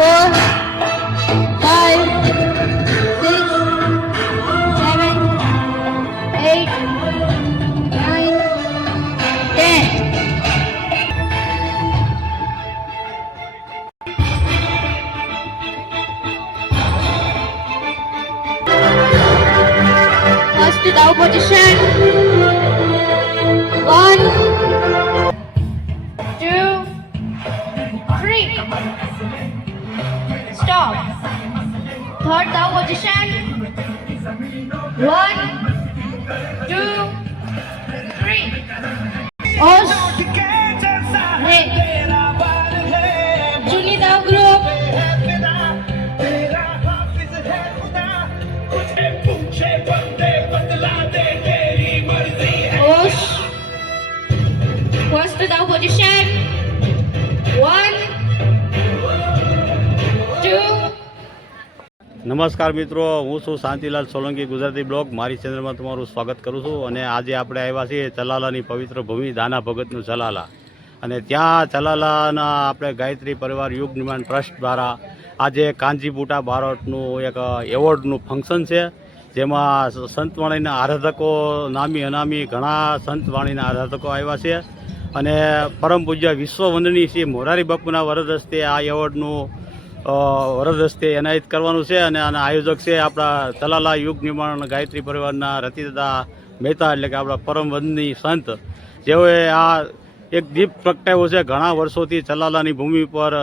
4, 5, 6, 7, 8, 9, 10. First down position. 1, 2, 3. Stop. Third down position. 1, 2, 3. Os. Hey. Junida group. Os. First down position. 1, 2. નમસ્કાર મિત્રો, હું છું Shantilal Solanki, Gujarati blog મારી ચેનલમાં તમારું સ્વાગત કરું છું. અને આજે આપણે આવ્યા છીએ ચલાલાની પવિત્ર ભૂમિ દાના ભગતનું ચલાલા. અને ત્યાં ચલાલાના આપણે ગાયત્રી પરિવાર યુગ નિર્માણ ટ્રસ્ટ દ્વારા આજે કાંજીબુટા બારોટનું એક એવોર્ડનું ફંક્શન છે, જેમાં સંતવાણીના આરાધકો, નામી અનામી ઘણા સંતવાણીના આરાધકો આવ્યા છે. અને પરમ પૂજ્ય વિશ્વવંદની શ્રી મોરારી બાપુના વરદ હસ્તે આ એવોર્ડનું વરદ હસ્તે એનાયત કરવાનું છે. અને આના આયોજક છે આપણા ચલાલા યુગ નિર્માણ ગાયત્રી પરિવારના રતિદાદા મહેતા, એટલે કે આપણા પરમ વંદની સંત, જેઓએ આ એક દીપ પ્રગટાવ્યો છે. ઘણા વર્ષોથી ચલાલાની ભૂમિ પર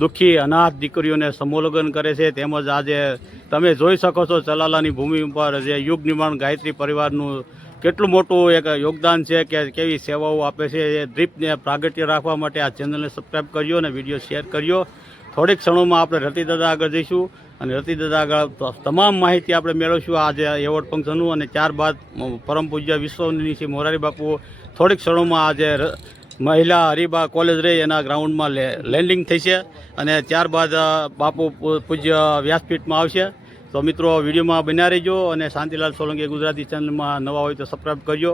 દુઃખી અનાથ દીકરીઓને સમૂહલગ્ન કરે છે. તેમજ આજે તમે જોઈ શકો છો ચલાલાની ભૂમિ પર જે યુગ નિર્માણ ગાયત્રી પરિવારનું કેટલું મોટું એક યોગદાન છે, કે કેવી સેવાઓ આપે છે. એ દ્વીપને પ્રાગટ્ય રાખવા માટે આ ચેનલને સબસ્ક્રાઈબ કર્યો અને વિડીયો શેર કર્યો. થોડીક ક્ષણોમાં આપણે રતિદાદા આગળ જઈશું અને રતિદાદા આગળ તમામ માહિતી આપણે મેળવીશું આજે એવોર્ડ ફંક્શનનું. અને ત્યારબાદ પરમ પૂજ્ય વિશ્વવંદની શ્રી મોરારી બાપુ થોડીક ક્ષણોમાં આજે મહિલા હરિબા કોલેજ રહી એના ગ્રાઉન્ડમાં લેન્ડિંગ થઈ છે. અને ત્યારબાદ બાપુ પૂજ્ય વ્યાસપીઠમાં આવશે. તો મિત્રો, વિડીયોમાં બન્યા રહેજો અને શાંતિલાલ સોલંકી ગુજરાતી ચેનલમાં નવા હોય તો સબસ્ક્રાઈબ કરજો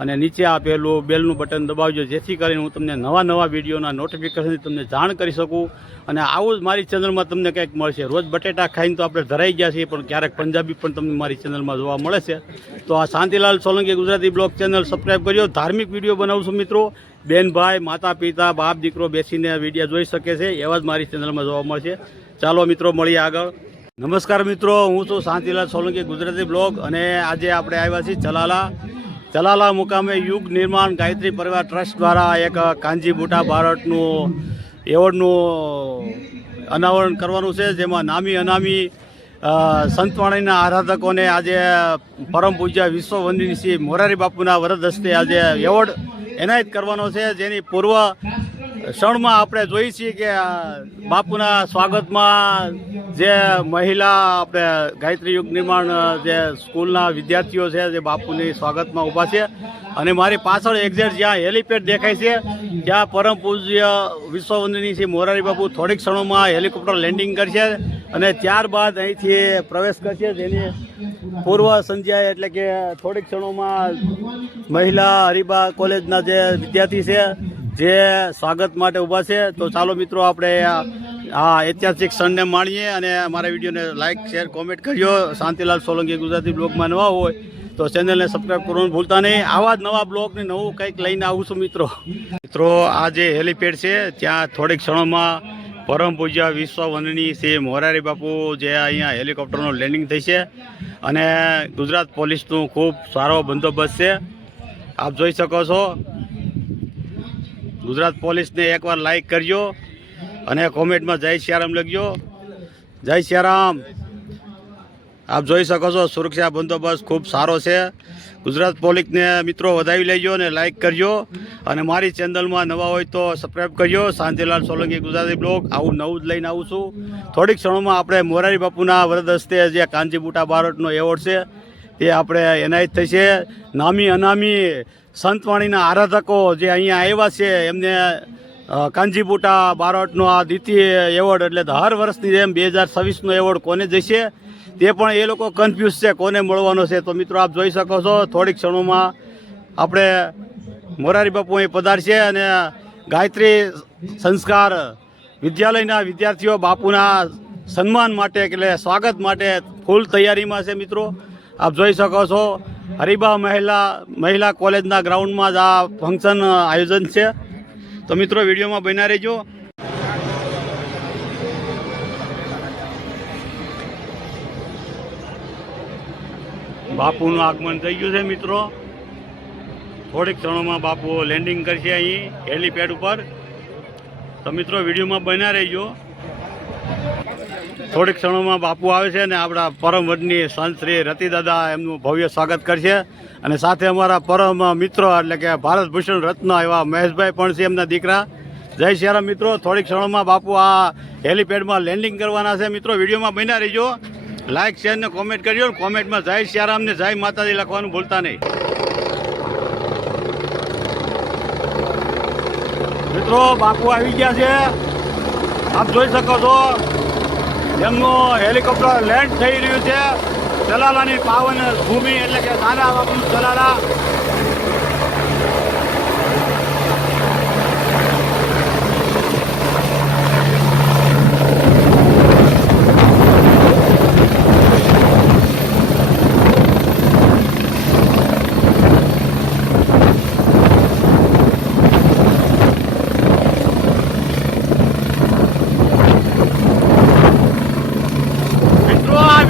અને નીચે આપેલું બેલનું બટન દબાવજો, જેથી કરીને હું તમને નવા વિડીયોના નોટિફિકેશન તમને જાણ કરી શકું. અને આવું જ મારી ચેનલમાં તમને કંઈક મળશે. રોજ બટેટા ખાઈને તો આપણે ધરાઈ ગયા છીએ, પણ ક્યારેક પંજાબી પણ તમને મારી ચેનલમાં જોવા મળે છે. તો આ Shantilal Solanki Gujarati blog channel subscribe કરજો. ધાર્મિક વિડીયો બનાવું છું મિત્રો, બેન ભાઈ, માતા પિતા, બાપ દીકરો બેસીને વિડીયો જોઈ શકે છે, એવા જ મારી ચેનલમાં જોવા મળશે. ચાલો મિત્રો, મળીએ આગળ. નમસ્કાર મિત્રો, હું છું શાંતિલાલ સોલંકી ગુજરાતી બ્લોગ. અને આજે આપણે આવ્યા છીએ ચલાલા મુકામે યુગ નિર્માણ ગાયત્રી પરિવાર ટ્રસ્ટ દ્વારા એક કાંજીબુટા બારોટનું એવોર્ડનું અનાવરણ કરવાનું છે, જેમાં નામી અનામી સંતવાણીના આરાધકોને આજે પરમ પૂજ્ય વિશ્વવંદની શ્રી મોરારી બાપુના વરદ હસ્તે આજે એવોર્ડ એનાયત કરવાનો છે. જેની પૂર્વ ક્ષણમાં આપણે જોઈએ છીએ કે બાપુના સ્વાગતમાં જે મહિલા આપણે ગાયત્રી યુગ નિર્માણ જે સ્કૂલના વિદ્યાર્થીઓ છે, જે બાપુની સ્વાગતમાં ઊભા છે. અને મારી પાછળ એક્ઝેક્ટ જ્યાં હેલિપેડ દેખાય છે, ત્યાં પરમ પૂજ્ય વિશ્વવંદની શ્રી મોરારી બાપુ થોડીક ક્ષણોમાં હેલિકોપ્ટર લેન્ડિંગ કરશે અને ત્યારબાદ અહીંથી પ્રવેશ કરશે. જેની પૂર્વ સંધ્યાએ, એટલે કે થોડીક ક્ષણોમાં મહિલા હરિબા કોલેજના જે વિદ્યાર્થી છે જે સ્વાગત માટે ઊભા છે. તો ચાલો મિત્રો, આપણે આ ઐતિહાસિક ક્ષણને માણીએ. અને મારા વિડીયોને લાઇક, શેર, કોમેન્ટ કરજો. શાંતિલાલ સોલંકી ગુજરાતી બ્લોગમાં નવા હોય તો ચેનલને સબસ્ક્રાઈબ કરવાનું ભૂલતા નહીં. આવા જ નવા બ્લોગને નવું કંઈક લઈને આવું છું મિત્રો. આ જે હેલિપેડ છે, ત્યાં થોડીક ક્ષણોમાં પરમ પૂજ્ય વિશ્વવંદની શ્રી મોરારી બાપુ જે અહીંયા હેલિકોપ્ટરનું લેન્ડિંગ થઈ છે. અને ગુજરાત પોલીસનું ખૂબ સારો બંદોબસ્ત છે, આપ જોઈ શકો છો. ગુજરાત પોલીસને એકવાર લાઈક કરજો અને કોમેન્ટમાં જય સિયારામ લખજો. જય સિયારામ. આપ જોઈ શકો છો, સુરક્ષા બંદોબસ્ત ખૂબ સારો છે. ગુજરાત પોલીસને મિત્રો વધાવી લેજો અને લાઈક કરજો. અને મારી ચેનલમાં નવા હોય તો સબસ્ક્રાઈબ કરજો. શાંતિલાલ સોલંકી ગુજરાતી બ્લોગ આવું નવું જ લઈને આવું છું. થોડીક ક્ષણોમાં આપણે મોરારી બાપુના વરદ હસ્તે જે કાંજીબુટા બારોટનો એવોર્ડ છે તે આપણે એનાયત થશે. નામી અનામી સંતવાણીના આરાધકો જે અહીંયા આવ્યા છે એમને કાંજીબુટા બારોટનો આ દ્વિતીય એવોર્ડ, એટલે હર વર્ષની જેમ 2026નો એવોર્ડ કોને જશે તે પણ એ લોકો કન્ફ્યુઝ છે કોને મળવાનો છે. તો મિત્રો, આપ જોઈ શકો છો, થોડીક ક્ષણોમાં આપણે મોરારી બાપુ અહીં પધારશે અને ગાયત્રી સંસ્કાર વિદ્યાલયના વિદ્યાર્થીઓ બાપુના સન્માન માટે એટલે સ્વાગત માટે ફૂલ તૈયારીમાં છે મિત્રો. આપ જોઈ શકો છો હરિબા મહિલા કોલેજના ગ્રાઉન્ડમાં જ આ ફંક્શન આયોજન છે. તો મિત્રો વિડીયોમાં બન્યા રહેજો. બાપુનું આગમન થઈ ગયું છે મિત્રો. થોડીક ક્ષણોમાં બાપુ લેન્ડિંગ કરશે અહીં હેલીપેડ ઉપર. તો મિત્રો વિડીયોમાં બન્યા રહેજો. થોડીક ક્ષણોમાં બાપુ આવે છે અને આપણા પરમ વડની સંત શ્રી રતિદાદા એમનું ભવ્ય સ્વાગત કરશે. અને સાથે અમારા પરમ મિત્રો એટલે કે ભારત ભૂષણ રત્ન એવા મહેશભાઈ પણ છે, એમના દીકરા. જય શ્યારામ મિત્રો. થોડીક ક્ષણોમાં બાપુ આ હેલીપેડમાં લેન્ડિંગ કરવાના છે મિત્રો. વિડીયોમાં બન્યા રહેજો. લાઇક શેર ને કોમેન્ટ કરજો. કોમેન્ટમાં જય શ્યારામ ને જય માતાજી લખવાનું ભૂલતા નહીં મિત્રો. બાપુ આવી ગયા છે, આપ જોઈ શકો છો. એમનું હેલિકોપ્ટર લેન્ડ થઈ રહ્યું છે ચલાલાની પાવન ભૂમિ એટલે કે નાના બાપુનું ચલાલા.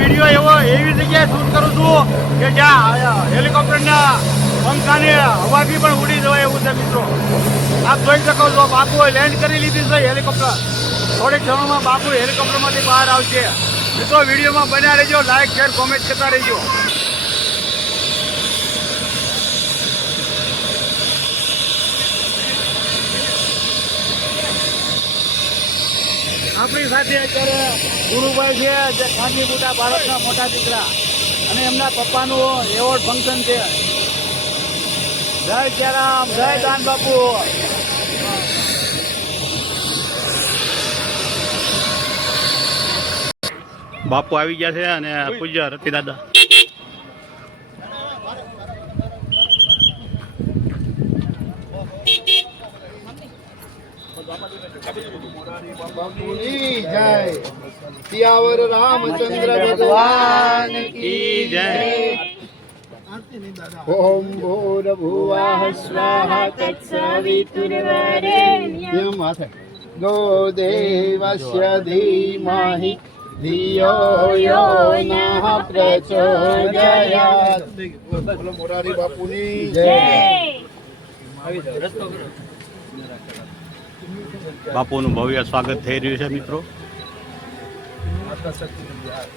વિડીયો એવી જગ્યાએ શૂટ કરું છું કે જ્યાં હેલિકોપ્ટરના પંખાને હવાથી પણ ઉડી જવાય એવું છે મિત્રો. આપ જોઈ શકો છો બાપુએ લેન્ડ કરી લીધી છે હેલિકોપ્ટર. થોડીક ક્ષણોમાં બાપુ હેલિકોપ્ટરમાંથી બહાર આવશે મિત્રો. વિડીયોમાં બન્યા રહેજો. લાઈક શેર કોમેન્ટ કરતા રહેજો. આપણી સાથે અત્યારે ગુરુભાઈ છે, જે કાંજીપુટા ભારતના મોટા દીકરા, અને એમના પપ્પાનું એવોર્ડ ફંક્શન છે. જય શ્યારામ, જય દાન બાપુ. બાપુ આવી ગયા છે અને પૂજ્ય રતિદાદા. બાપુની જય. સિયાવર રામચંદ્ર ભગવાન કી જય. ઓમ ભૂર્ભુવઃ સ્વાહા તત્સવિતુર્વરેણ્યં ભર્ગો દેવસ્ય ધીમહિ ધિયો યો નઃ પ્રચોદયાત. બોલો મોરારી બાપુની જય. બાપુનું ભવ્ય સ્વાગત થઈ રહ્યું છે મિત્રો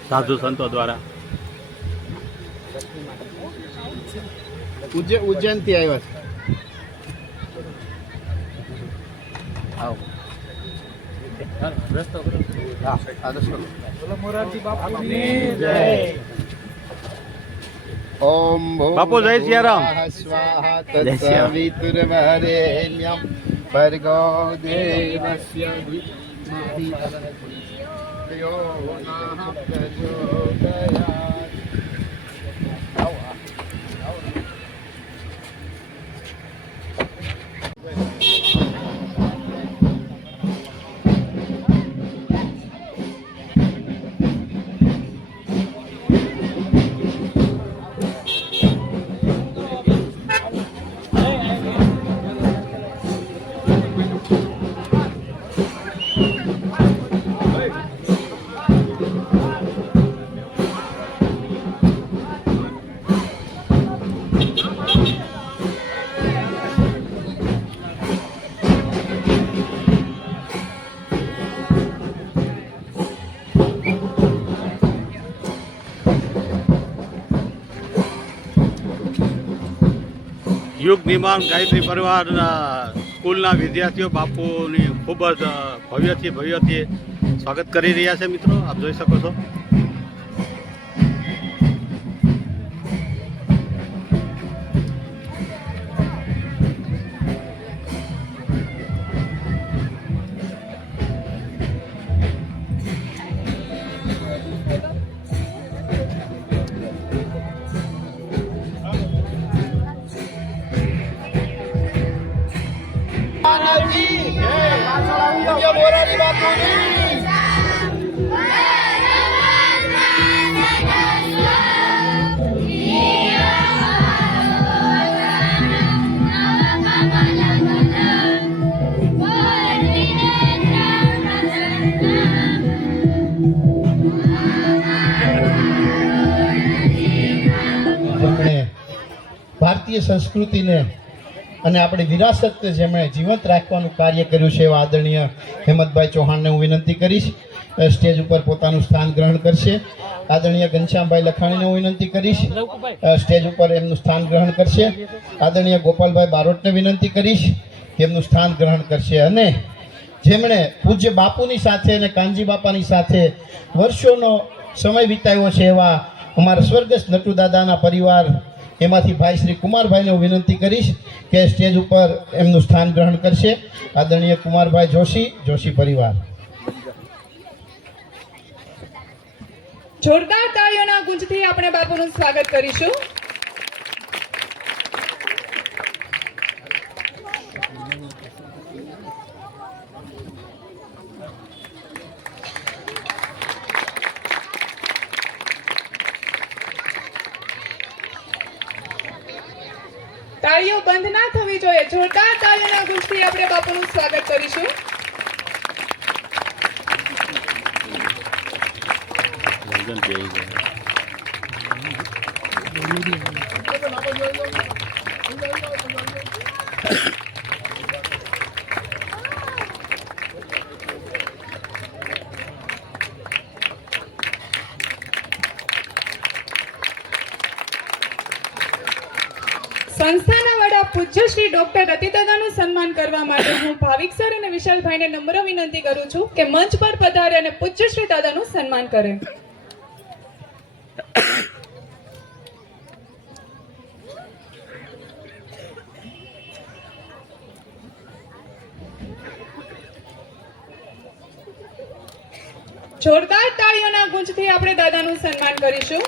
સાધુ સંતો દ્વારા. ઉજ્જૈન થી આવ્યા છે. ઓમ બાપુ જય સિયારામ. સ્વાહા તત્સવિતુર્વરેણ્યં ભર્ગો દેવસ્ય ધીમહિ ધિયો નઃ પ્રચોદયાત. યુગ નિર્માણ ગાયત્રી પરિવારના સ્કૂલના વિદ્યાર્થીઓ બાપુની ખૂબ જ ભવ્યથી સ્વાગત કરી રહ્યા છે મિત્રો. આપ જોઈ શકો છો. મોરારી બાપુ ભારતીય સંસ્કૃતિને અને આપણી વિરાસતને જેમણે જીવંત રાખવાનું કાર્ય કર્યું છે એવા આદરણીય હેમંતભાઈ ચૌહાણને હું વિનંતી કરીશ સ્ટેજ ઉપર પોતાનું સ્થાન ગ્રહણ કરશે. આદરણીય ઘનશ્યામભાઈ લખાણીને હું વિનંતી કરીશ સ્ટેજ ઉપર એમનું સ્થાન ગ્રહણ કરશે. આદરણીય ગોપાલભાઈ બારોટને વિનંતી કરીશ કે એમનું સ્થાન ગ્રહણ કરશે. અને જેમણે પૂજ્ય બાપુની સાથે અને કાનજી બાપાની સાથે વર્ષોનો સમય વિતાવ્યો છે એવા અમારા સ્વર્ગસ્થ નટુદાદાના પરિવાર એમાંથી ભાઈ શ્રી કુમારભાઈને હું વિનંતી કરીશ કે સ્ટેજ ઉપર એમનું સ્થાન ગ્રહણ કરશે. આદરણીય કુમારભાઈ જોશી પરિવાર. જોરદાર તાળીઓના ગુંજથી આપણે બાપુનું સ્વાગત કરીશું. તાળીઓ બંધ ના થવી જોઈએ. જોરદાર તાળીઓના ગુંજથી આપણે બાપુનું સ્વાગત કરીશું. સંસ્થાના વડા પૂજ્ય શ્રી ડોક્ટર રતિદાદાનું સન્માન કરવા માટે હું ભાવિક સર અને વિશાલભાઈને નમ્ર વિનંતી કરું છું કે મંચ પર પધારે અને પૂજ્ય શ્રી દાદાનું સન્માન કરે. જોરદાર તાળીઓના ગુંજથી આપણે દાદાનું સન્માન કરીશું.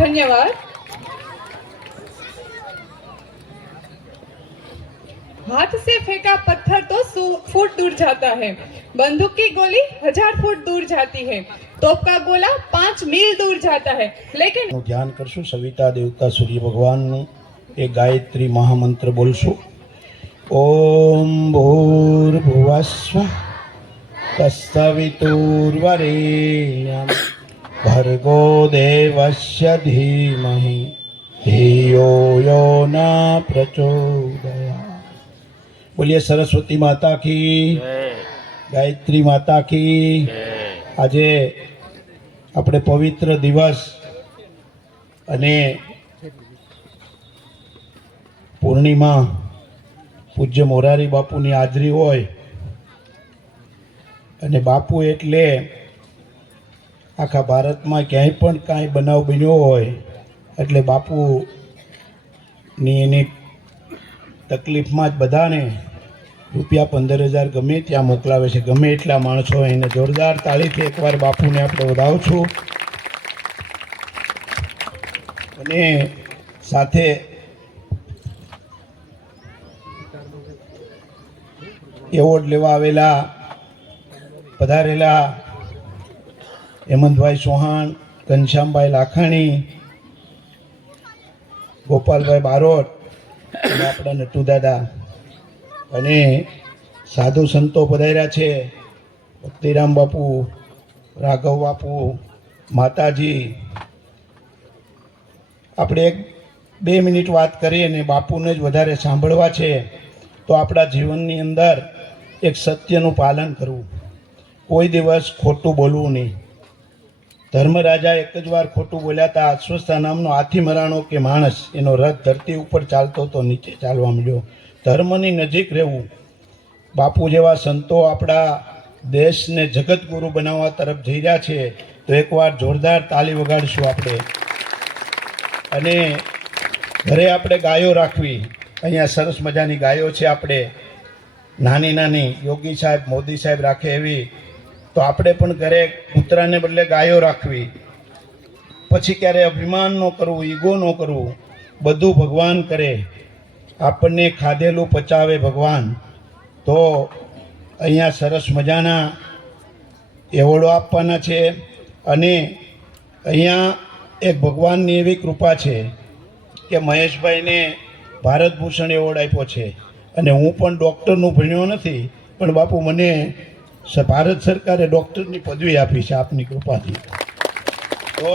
धन्यवाद. हाथ से फेंका पत्थर तो 100 फुट दूर जाता है, बंदूक की गोली 1000 फुट दूर जाती है, तोप का गोला 5 मील दूर जाता है, लेकिन ધ્યાન કરશું. સવિતા દેવતા સૂર્ય ભગવાનનું એ ગાયત્રી મહામંત્ર બોલશું. ઓમ ભૂર્ભુવસ્વ તસ્સવિતુર્વરેણ્યં ભર્ગો દેવસ્ય ધીમહિ ધિયો યો ન પ્રચોદયાત. બોલીએ સરસ્વતી માતા કી, ગાયત્રી માતા કી. આજે આપણે પવિત્ર દિવસ અને પૂર્ણિમા પૂજ્ય મોરારી બાપુની હાજરી હોય અને બાપુ એટલે આખા ભારતમાં ક્યાંય પણ કાંઈ બનાવ બન્યો હોય એટલે બાપુની એની તકલીફમાં જ બધાને રૂપિયા 15,000 ગમે ત્યાં મોકલાવે છે. ગમે એટલા માણસો એને જોરદાર તાળીથી એકવાર બાપુને આપણે વધાવશું. અને સાથે એવોર્ડ લેવા આવેલા પધારેલા હેમંતભાઈ ચૌહાણ, ઘનશ્યામભાઈ લાખાણી, ગોપાલભાઈ બારોટ અને આપણા નટુદાદા અને સાધુ સંતો પધાર્યા છે. ભક્તિરામ બાપુ, રાઘવ બાપુ, માતાજી. આપણે 1-2 મિનિટ વાત કરીએ અને બાપુને જ વધારે સાંભળવા છે. તો આપણા જીવનની અંદર એક સત્યનું પાલન કરવું, કોઈ દિવસ ખોટું બોલવું નહીં. ધર્મરાજા એક જ વાર ખોટું બોલ્યા હતા. અશ્વસ્થા નામનો હાથી મરાણો કે માણસ, એનો રથ ધરતી ઉપર ચાલતો તો નીચે ચાલવા મળ્યો. ધર્મની નજીક રહેવું. બાપુ જેવા સંતો આપણા દેશને જગતગુરુ બનાવવા તરફ જઈ રહ્યા છે. તો એકવાર જોરદાર તાળી વગાડીશું આપણે. અને ઘરે આપણે ગાયો રાખવી. અહીંયા સરસ મજાની ગાયો છે આપણે, નાની નાની, યોગી સાહેબ, મોદી સાહેબ રાખે એવી. તો આપણે પણ ઘરે કૂતરાને બદલે ગાયો રાખવી. પછી ક્યારે અભિમાન ન કરવું, ઈગો ન કરવું. બધું ભગવાન કરે. આપણને ખાધેલું પચાવે ભગવાન. તો અહીંયા સરસ મજાના એવોર્ડો આપવાના છે. અને અહીંયા એક ભગવાનની એવી કૃપા છે કે મહેશભાઈને ભારત ભૂષણ એવોર્ડ આપ્યો છે અને હું પણ ડૉક્ટરનું ભણ્યો નથી, પણ બાપુ મને ભારત સરકારે ડૉક્ટરની પદવી આપી છે આપની કૃપાથી. તો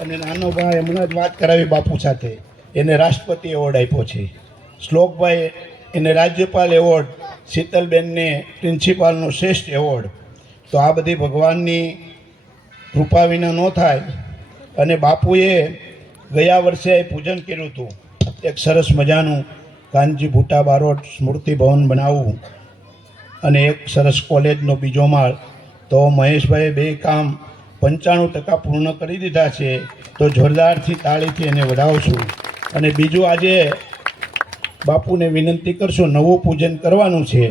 અને નાનો ભાઈ હમણાં જ વાત કરાવી બાપુ સાથે, એને રાષ્ટ્રપતિ એવોર્ડ આપ્યો છે. શ્લોકભાઈ એને રાજ્યપાલ એવોર્ડ, શીતલબેનને પ્રિન્સિપાલનો શ્રેષ્ઠ એવોર્ડ. તો આ બધી ભગવાનની કૃપા વિના ન થાય. અને બાપુએ ગયા વર્ષે પૂજન કર્યું હતું, એક સરસ મજાનું કાનજી ભૂટા બારોટ સ્મૃતિ ભવન બનાવવું અને એક સરસ કોલેજનો બીજો માળ. તો મહેશભાઈએ બે કામ 95% પૂર્ણ કરી દીધા છે. તો જોરદારથી તાળીથી એને વધાવશું. અને બીજું આજે બાપુને વિનંતી કરશું, નવું પૂજન કરવાનું છે,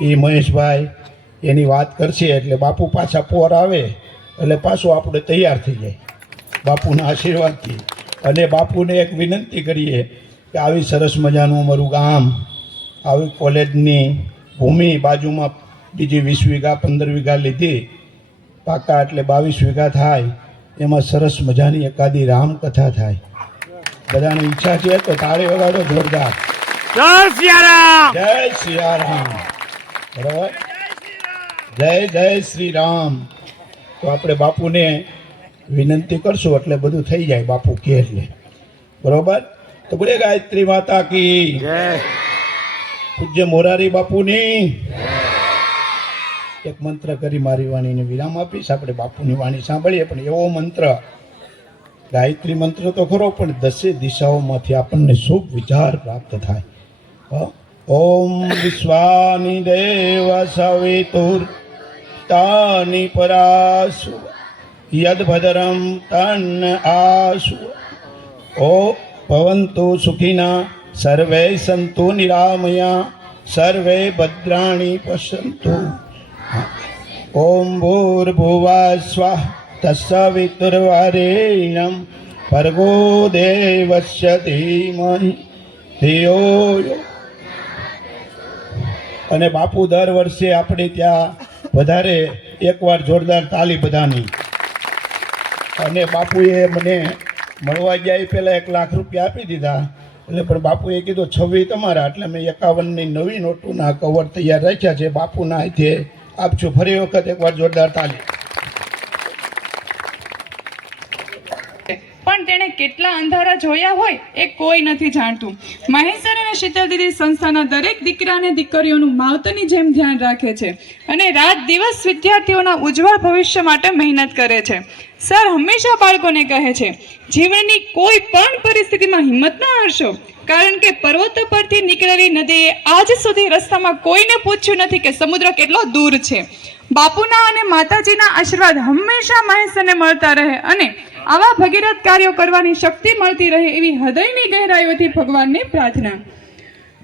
એ મહેશભાઈ એની વાત કરશે એટલે બાપુ પાછા પોર આવે એટલે પાછું આપણે તૈયાર થઈ જાય બાપુના આશીર્વાદથી. અને બાપુને એક વિનંતી કરીએ કે આવી સરસ મજાનું અમારું ગામ, આવી કોલેજની ભૂમિ બાજુમાં બીજી 20 વીઘા 15 વીઘા લીધી, પાકા એટલે 22 વીઘા થાય, એમાં સરસ મજાની એકાદી રામકથા થાય. બધાની ઈચ્છા છે તો તાળી વગાડો જોરદાર. જય સિયારામ, જય સિયારામ. બરાબર, જય જય શ્રી રામ. તો આપણે બાપુને વિનંતી કરશું એટલે બધું થઈ જાય બાપુ કે એટલે. બરોબર. તો બોલે ગાયત્રી માતા કી જય, પૂજ્ય મોરારી બાપુની. એક મંત્ર કરી મારી વાણીને વિરામ આપીશ. આપણે બાપુની વાણી સાંભળીએ, પણ એવો મંત્ર, ગાયત્રી મંત્ર તો ખરો, પણ 10 દિશાઓમાંથી આપણને શુભ વિચાર પ્રાપ્ત થાય. ઓમ વિશ્વાની દેવ સવિતુર તાની પરાસુ યદભદ્રમ તન્ન આસુ. ઓ ભવન્તુ સુખિના સર્વે સંતુ નિરામયા સર્વે ભદ્રાણી પશ્યન્તુ. ઓમ ભૂર્ભુવઃ સ્વઃ તત્સવિતુર્વરેણ્યં ભર્ગો દેવસ્ય ધીમહિ ધિયો યો. અને બાપુ દર વર્ષે આપણે ત્યાં વધારે એકવાર જોરદાર તાલી બધાની. અને બાપુએ મને મળવા ગયા એ પહેલાં 1 લાખ રૂપિયા આપી દીધા. એટલે પણ બાપુએ કીધું 26 તમારા, એટલે મેં 51ની નવી નોટોના કવર તૈયાર રાખ્યા છે. બાપુના હાથે આપજો. ફરી વખત એકવાર જોરદાર તાલી. પણ તેણે કેટલા અંધારા જોયા હોય એ કોઈ નથી જાણતું. મહેશ્વર અને શીતલ દીદી સંસ્થાના દરેક દીકરા અને દીકરીઓનું માવતરની જેમ ધ્યાન રાખે છે અને રાત દિવસ વિદ્યાર્થીઓના ઉજ્જવળ ભવિષ્ય માટે મહેનત કરે છે. સર હંમેશા બાળકોને કહે છે, જીવનની કોઈ પણ પરિસ્થિતિમાં હિંમત ન હારશો, કારણ કે પર્વતો પરથી નીકળેલી નદીએ આજ સુધી રસ્તામાં કોઈને પૂછ્યું નથી કે સમુદ્ર કેટલો દૂર છે. બાપુના અને માતાજીના આશીર્વાદ હંમેશા મહેશને મળતા રહે અને આવા ભગીરથ કાર્યો કરવાની શક્તિ મળતી રહે એવી હૃદયની ગહેરાઈઓથી ભગવાનને પ્રાર્થના.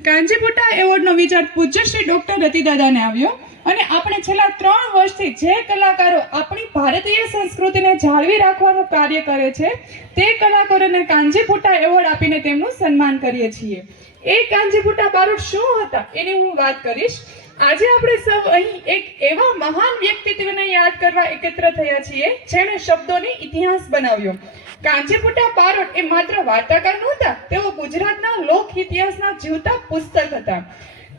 કાંજીભૂટા એવોર્ડનો વિચાર પૂજ્ય શ્રી ડોક્ટર રતિદાદાને આવ્યો અને આપણે છેલ્લા 3 વર્ષથી જે કલાકારો આપણી ભારતીય સંસ્કૃતિને જાળવી રાખવાનું કાર્ય કરે છે તે કલાકારોને કાંજીભૂટા એવોર્ડ આપીને તેમનું સન્માન કરીએ છીએ. એ કાંજીભૂટા બારોટ શું હતા એની હું વાત કરીશ. આજે આપણે સૌ અહીં એક એવા મહાન વ્યક્તિત્વને યાદ કરવા એકત્ર થયા છીએ જેણે શબ્દોને ઇતિહાસ બનાવ્યો. કાંજીભૂટા બારોટ એ માત્ર વાર્તાકાર નહોતા, તેઓ ગુજરાતના લોક ઇતિહાસના જીવતા પુસ્તક હતા.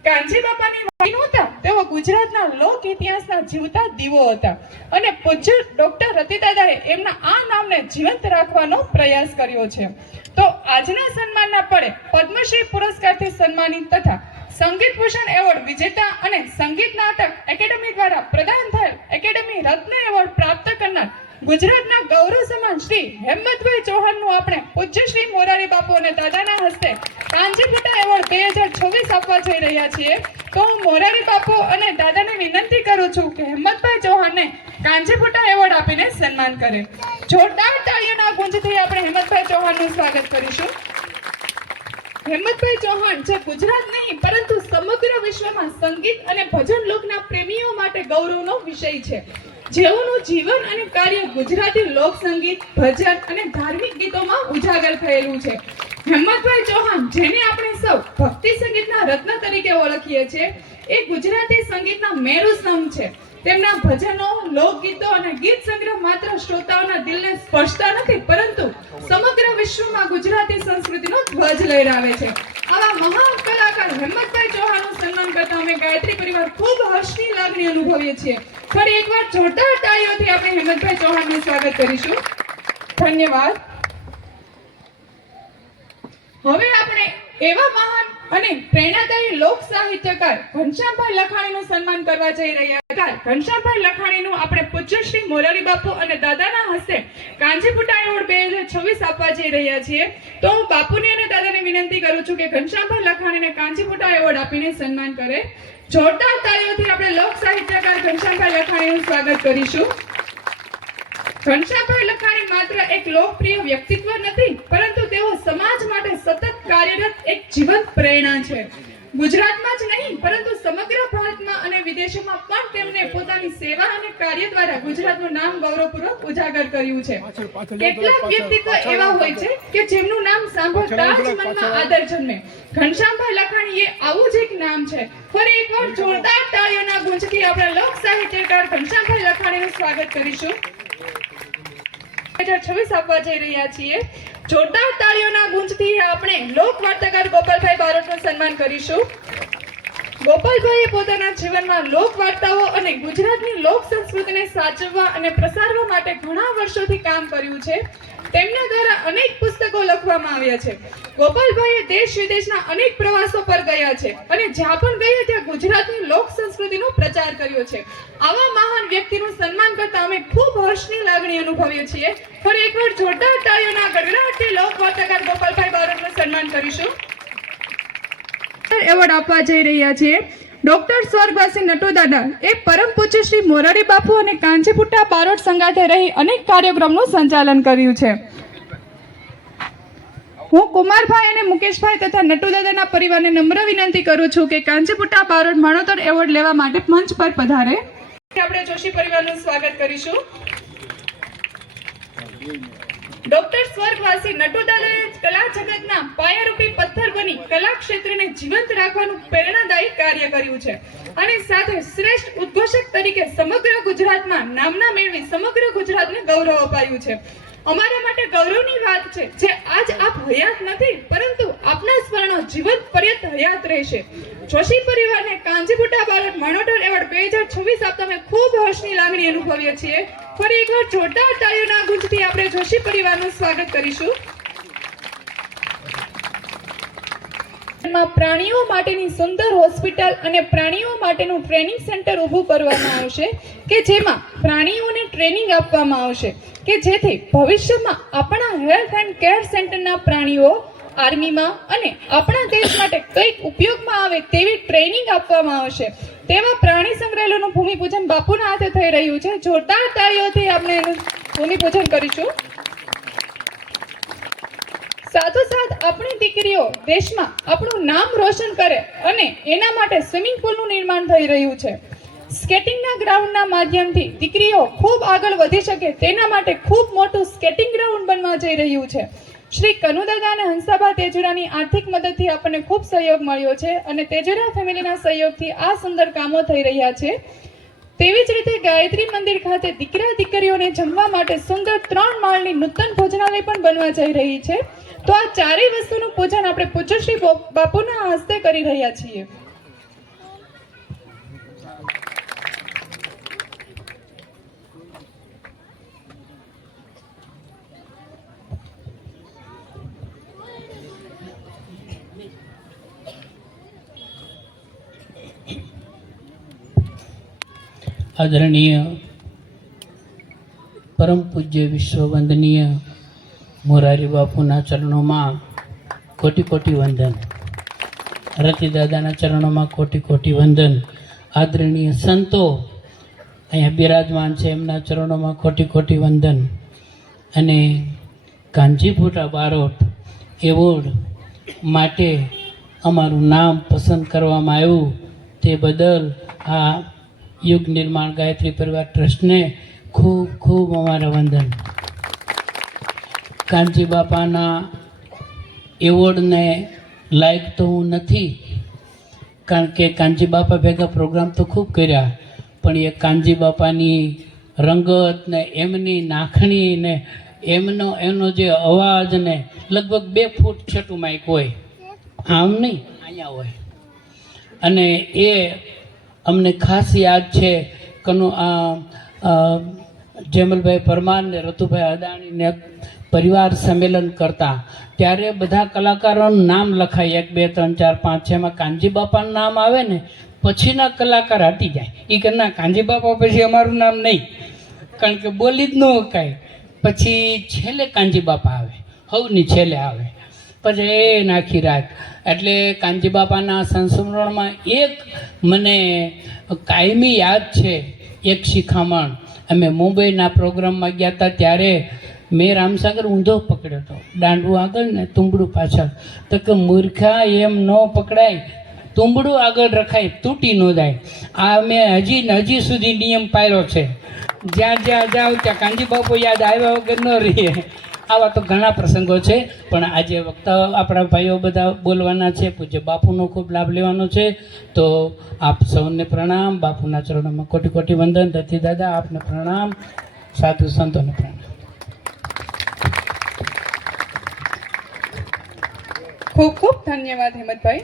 કાંજી બાપાની વાણી નહોતા, તેઓ ગુજરાતના લોક ઇતિહાસના જીવતા દીવો હતા. અને પૂજ્ય ડોક્ટર રતિદાદાએ એમના આ નામને જીવંત રાખવાનો પ્રયાસ કર્યો છે. તો આજના સન્માનના પળે પદ્મશ્રી પુરસ્કારથી સન્માનિત તથા સંગીત ભૂષણ એવોર્ડ વિજેતા અને સંગીત નાટક એકેડમી દ્વારા પ્રદાન થયેલ એકેડમી રત્ન એવોર્ડ પ્રાપ્ત કરનાર ગુજરાતના ગૌરવ સમાન શ્રી હેમંતભાઈ ચૌહાણનું આપણે પૂજ્ય શ્રી મોરારી બાપુ અને દાદાના હસ્તે કાંજીભૂટા એવોર્ડ 2026 આપવા જઈ રહ્યા છીએ. તો હું મોરારી બાપુ અને દાદાને વિનંતી કરું છું કે હેમંતભાઈ ચૌહાણને કાંજીભૂટા એવોર્ડ આપીને સન્માન કરે. જોરદાર તાળીઓના ગુંજથી આપણે હેમંતભાઈ ચૌહાણનું સ્વાગત કરીશું. હેમંતભાઈ ચૌહાણ જે ગુજરાત નહીં પરંતુ સમગ્ર વિશ્વમાં સંગીત અને ભજન લોકના પ્રેમીઓ માટે ગૌરવનો વિષય છે. જેઓનું જીવન અને કાર્ય ગુજરાતી લોક સંગીત, ભજન અને ધાર્મિક ગીતોમાં ઉજાગર થયેલું છે. હેમંતભાઈ ચૌહાણ જેને આપણે સૌ ભક્તિ સંગીતના રત્ન તરીકે ઓળખીએ છીએ, એ ગુજરાતી સંગીતના મેરુસ્તંભ છે. તેમના ભજનો, લોકગીતો અને ગીત સંગ્રહ માત્ર શ્રોતાઓના દિલને સ્પર્શતા નથી, પરંતુ સમગ્ર વિશ્વમાં ગુજરાતી સંસ્કૃતિનો ધ્વજ લહેરાવે છે. આવા મહાન કલાકાર હેમંતભાઈ ચૌહાણનું સન્માન કરતા અમે ગાયત્રી પરિવાર ખૂબ હર્ષની લાગણી અનુભવીએ છીએ. ફરી એકવાર જોરદાર તાળીઓથી આપણે હેમંતભાઈ ચૌહાણનું સ્વાગત કરીશું. ધન્યવાદ. હવે આપણે એવા મહાન અને પ્રેરણાદાયી લોક સાહિત્યકાર ઘનશ્યામભાઈ લખાણીનું સન્માન કરવા જઈ રહ્યા છીએ. ઘનશ્યામભાઈ લખાણીનું આપણે પૂજ્ય શ્રી મોરારી બાપુ અને દાદાના હસ્તે કાંજીપુટા એવોર્ડ 2026 આપવા જઈ રહ્યા છીએ. તો હું બાપુને અને દાદાને વિનંતી કરું છું કે ઘનશ્યામભાઈ લખાણીને કાંજીપુટા એવોર્ડ આપીને સન્માન કરે. જોરદાર તાળીઓથી આપણે લોક સાહિત્યકાર ઘનશ્યામભાઈ લખાણીનું સ્વાગત કરીશું. ઘનશ્યામભાઈ લખાણી માત્ર એક લોકપ્રિય વ્યક્તિત્વ નથી, પરંતુ તેઓ સમાજ માટે સતત કાર્યરત એક જીવંત પ્રેરણા છે. ગુજરાતમાં જ નહીં, પરંતુ સમગ્ર ભારતમાં અને વિદેશોમાં પણ તેમણે પોતાની સેવા અને કાર્ય દ્વારા ગુજરાતનું નામ ગૌરવપૂર્વક ઉજાગર કર્યું છે. કેટલાક વ્યક્તિત્વ એવા હોય છે કે જેમનું નામ સાંભળતા જ મનમાં આદર જન્મે. ઘનશ્યામભાઈ લખાણી એ આવું જ એક નામ છે. ફરી એકવાર જોરદાર તાળીઓના ગુંજથી આપણે લોક સાહિત્યકાર ઘનશ્યામભાઈ લખાણીનું સ્વાગત કરીશું. 2026 આપવા જઈ રહ્યા છીએ. જોરદાર તાળીઓના ગુંજથી આપણે લોક વાર્તાકાર ગોપાલભાઈ બારોટનું સન્માન કરીશું. ગોપાલભાઈએ પોતાના જીવનમાં લોક વાર્તાઓ અને ગુજરાતની લોક સંસ્કૃતિને સાચવવા અને પ્રસારવા માટે ઘણા વર્ષોથી કામ કર્યું છે. તેમના દ્વારા અનેક પુસ્તકો લખવામાં આવ્યા છે. ગોપાલભાઈએ દેશ વિદેશના અનેક પ્રવાસો પર ગયા છે અને જ્યાં પણ ગયા ત્યાં ગુજરાતની લોક સંસ્કૃતિનો પ્રચાર કર્યો છે. આવા મહાન વ્યક્તિનું સન્માન કરતા અમે ખૂબ હર્ષની લાગણી અનુભવીએ છીએ. ફરી એકવાર જોરદાર તાળીઓના ગડગડાટથી લોક વાર્તાકાર ગોપાલભાઈ બારોટનું સન્માન કરીશું. એવોર્ડ આપવા જઈ રહ્યા છીએ. ડોક્ટર સ્વર્ગવાસી નટુદાદા એ પરમ પૂજ્ય શ્રી મોરારી બાપુ અને કાંજીપુટા બારોટ સંગાથે રહી અનેક કાર્યક્રમનું સંચાલન કર્યું છે. હું કુમારભાઈ અને મુકેશભાઈ તથા નટુદાદાના પરિવારને નમ્ર વિનંતી કરું છું કે કાંજીપુટા બારોટ મરણોત્તર એવોર્ડ લેવા માટે મંચ પર પધારે. આપણે જોશી પરિવારનું સ્વાગત કરીશું. ડોક્ટર સ્વર્ગવાસી નટુદાદાએ કલા જગતના પાયારૂપી પથ્થર બની કલા ક્ષેત્રને જીવંત રાખવાનું પ્રેરણાદાયી કાર્ય કર્યું છે અને સાથે શ્રેષ્ઠ ઉદ્ઘોષક તરીકે સમગ્ર ગુજરાતમાં નામના મેળવી સમગ્ર ગુજરાતને ગૌરવ અપાયું છે. અમારા માટે ગૌરવની વાત છે જે આજ આપ હયાત નથી, પરંતુ આપના સ્મરણો જીવંત પર્યંત હયાત રહેશે. જોશી પરિવારને કાંજીપુટા બારોટ મરણોત્તર એવોર્ડ 2026 આપતા અમે ખૂબ હર્ષની લાગણી અનુભવીએ છીએ. ફરી એકવાર જોરદાર તાળીઓના ગુંજથી આપણે જોશી પરિવારનું સ્વાગત કરીશું. પ્રાણીઓ માટેની સુંદર હોસ્પિટલ અને પ્રાણીઓ માટેનું ટ્રેનિંગ સેન્ટર ઊભું કરવામાં આવશે કે જેમાં પ્રાણીઓને ટ્રેનિંગ આપવામાં આવશે કે જેથી ભવિષ્યમાં આપણા હેલ્થ એન્ડ કેર સેન્ટરના પ્રાણીઓ આર્મીમાં અને આપણા દેશ માટે કંઈક ઉપયોગમાં આવે તેવી ટ્રેનિંગ આપવામાં આવશે. તેવા પ્રાણી સંગ્રહાલયનું ભૂમિપૂજન બાપુના હાથે થઈ રહ્યું છે. જોરદાર તાળીઓથી આપણે એનું ભૂમિપૂજન કરીશું. સાથોસાથ આપણી દીકરીઓ દેશમાં આપણું નામ રોશન કરે અને એના માટે સ્વિમિંગ પુલનું નિર્માણ થઈ રહ્યું છે. સ્કેટિંગના ગ્રાઉન્ડના માધ્યમથી દીકરીઓ ખૂબ આગળ વધી શકે તેના માટે ખૂબ મોટું સ્કેટિંગ ગ્રાઉન્ડ બનવા જઈ રહ્યું છે. શ્રી કનુદાદા અને હંસાબા તેજુરાની આર્થિક મદદથી આપણને ખૂબ સહયોગ મળ્યો છે અને તેજુરા ફેમિલીના સહયોગથી આ સુંદર કામો થઈ રહ્યા છે. તેવી જ રીતે ગાયત્રી મંદિર ખાતે દીકરા દીકરીઓને જમવા માટે સુંદર 3 માળની નૂતન ભોજનાલય પણ બનવા જઈ રહી છે. તો આ ચારેય વસ્તુનું પૂજન આપણે પૂજ્ય શ્રી બાપુના હસ્તે કરી રહ્યા છીએ. આદરણીય પરમ પૂજ્ય વિશ્વવંદનીય મોરારી બાપુના ચરણોમાં કોટી કોટી વંદન. રતિદાદાના ચરણોમાં કોટી કોટી વંદન. આદરણીય સંતો અહીંયા બિરાજમાન છે એમના ચરણોમાં કોટી કોટી વંદન. અને કાંજીપુટા બારોટ એવોર્ડ માટે અમારું નામ પસંદ કરવામાં આવ્યું તે બદલ આ યુગ નિર્માણ ગાયત્રી પરિવાર ટ્રસ્ટને ખૂબ ખૂબ અમારા વંદન. કાનજી બાપાના એવોર્ડને લાયક તો હું નથી, કારણ કે કાનજી બાપા ભેગા પ્રોગ્રામ તો ખૂબ કર્યા, પણ એ કાનજી બાપાની રંગત ને એમની નાખણી ને એનો જે અવાજ ને લગભગ 2 ફૂટ છેટું માઇક હોય, આમ નહીં, અહીંયા હોય. અને એ અમને ખાસ યાદ છે જેમલભાઈ પરમાર ને રતુભાઈ અદાણીને પરિવાર સંમેલન કરતા ત્યારે બધા કલાકારોનું નામ લખાય 1 2 3 4 5 6 એમાં કાનજી બાપાનું નામ આવે ને પછીના કલાકાર હટી જાય. એ કે ના, કાનજી બાપા પછી અમારું નામ નહીં, કારણ કે બોલી જ ન કાંઈ. પછી છેલ્લે કાનજી બાપા આવે, હવની છેલ્લે આવે, પછી એ નાખી રાત. એટલે કાનજી બાપાના સંસ્મરણમાં એક મને કાયમી યાદ છે, એક શિખામણ. અમે મુંબઈના પ્રોગ્રામમાં ગયા હતા ત્યારે મેં રામસાગર ઊંધો પકડ્યો હતો, દાંડવું આગળ ને તુંબડું પાછળ. તો કે મૂર્ખા એમ ન પકડાય, તુંબડું આગળ રખાય, તૂટી ન જાય. આ મેં હજી સુધી નિયમ પાડ્યો છે. જ્યાં જ્યાં જાઓ ત્યાં કાનજી બાપુ યાદ આવ્યા વગર ન રહીએ. આવા તો ઘણા પ્રસંગો છે, પણ આજે વક્તા આપણા ભાઈઓ બધા બોલવાના છે, પૂજ્ય બાપુનો ખૂબ લાભ લેવાનો છે. તો આપ સૌને પ્રણામ, બાપુના ચરણોમાં કોટી કોટી વંદન. દત્તી દાદા આપને પ્રણામ, સાધુ સંતોને પ્રણામ. ખૂબ ખૂબ ધન્યવાદ હેમંતભાઈ.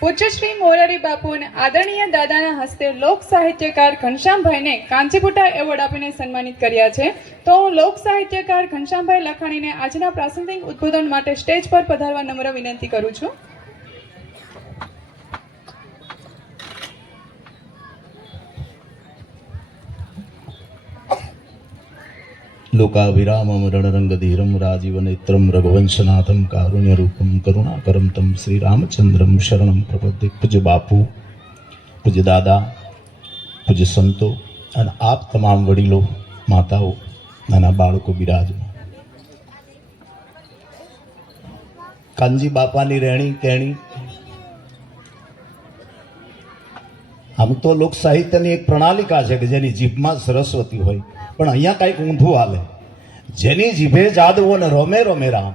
પૂજ્ય શ્રી મોરારી બાપુ અને આદરણીય દાદાના હસ્તે લોક સાહિત્યકાર ઘનશ્યામભાઈને કાંચીપુટા એવોર્ડ આપીને સન્માનિત કર્યા છે. તો હું લોક સાહિત્યકાર ઘનશ્યામભાઈ લખાણીને આજના પ્રાસંગિક ઉદ્બોધન માટે સ્ટેજ પર પધારવા નમ્ર વિનંતી કરું છું. लोकाभिरामं रणरङ्गधीरं राजीवनेत्रं रघुवंशनाथं कारुण्यरूपं करुणाकरं तं श्रीरामचंद्रं शरणं प्रपद्ये. पूज्य बापू, पूज्य दादा, પૂજ્ય સંતો અને આપ તમામ વડીલો, માતાઓ, નાના બાળકો બિરાજમાં. કાનજી બાપાની રહેણી કહેણી આમ તો લોક સાહિત્યની એક પ્રણાલિકા છે કે જેની જીભમાં સરસ્વતી હોય, પણ અહીંયા કંઈક ઊંધું હાલે. જેની જીભે જાદવો ને રોમે રોમે રામ,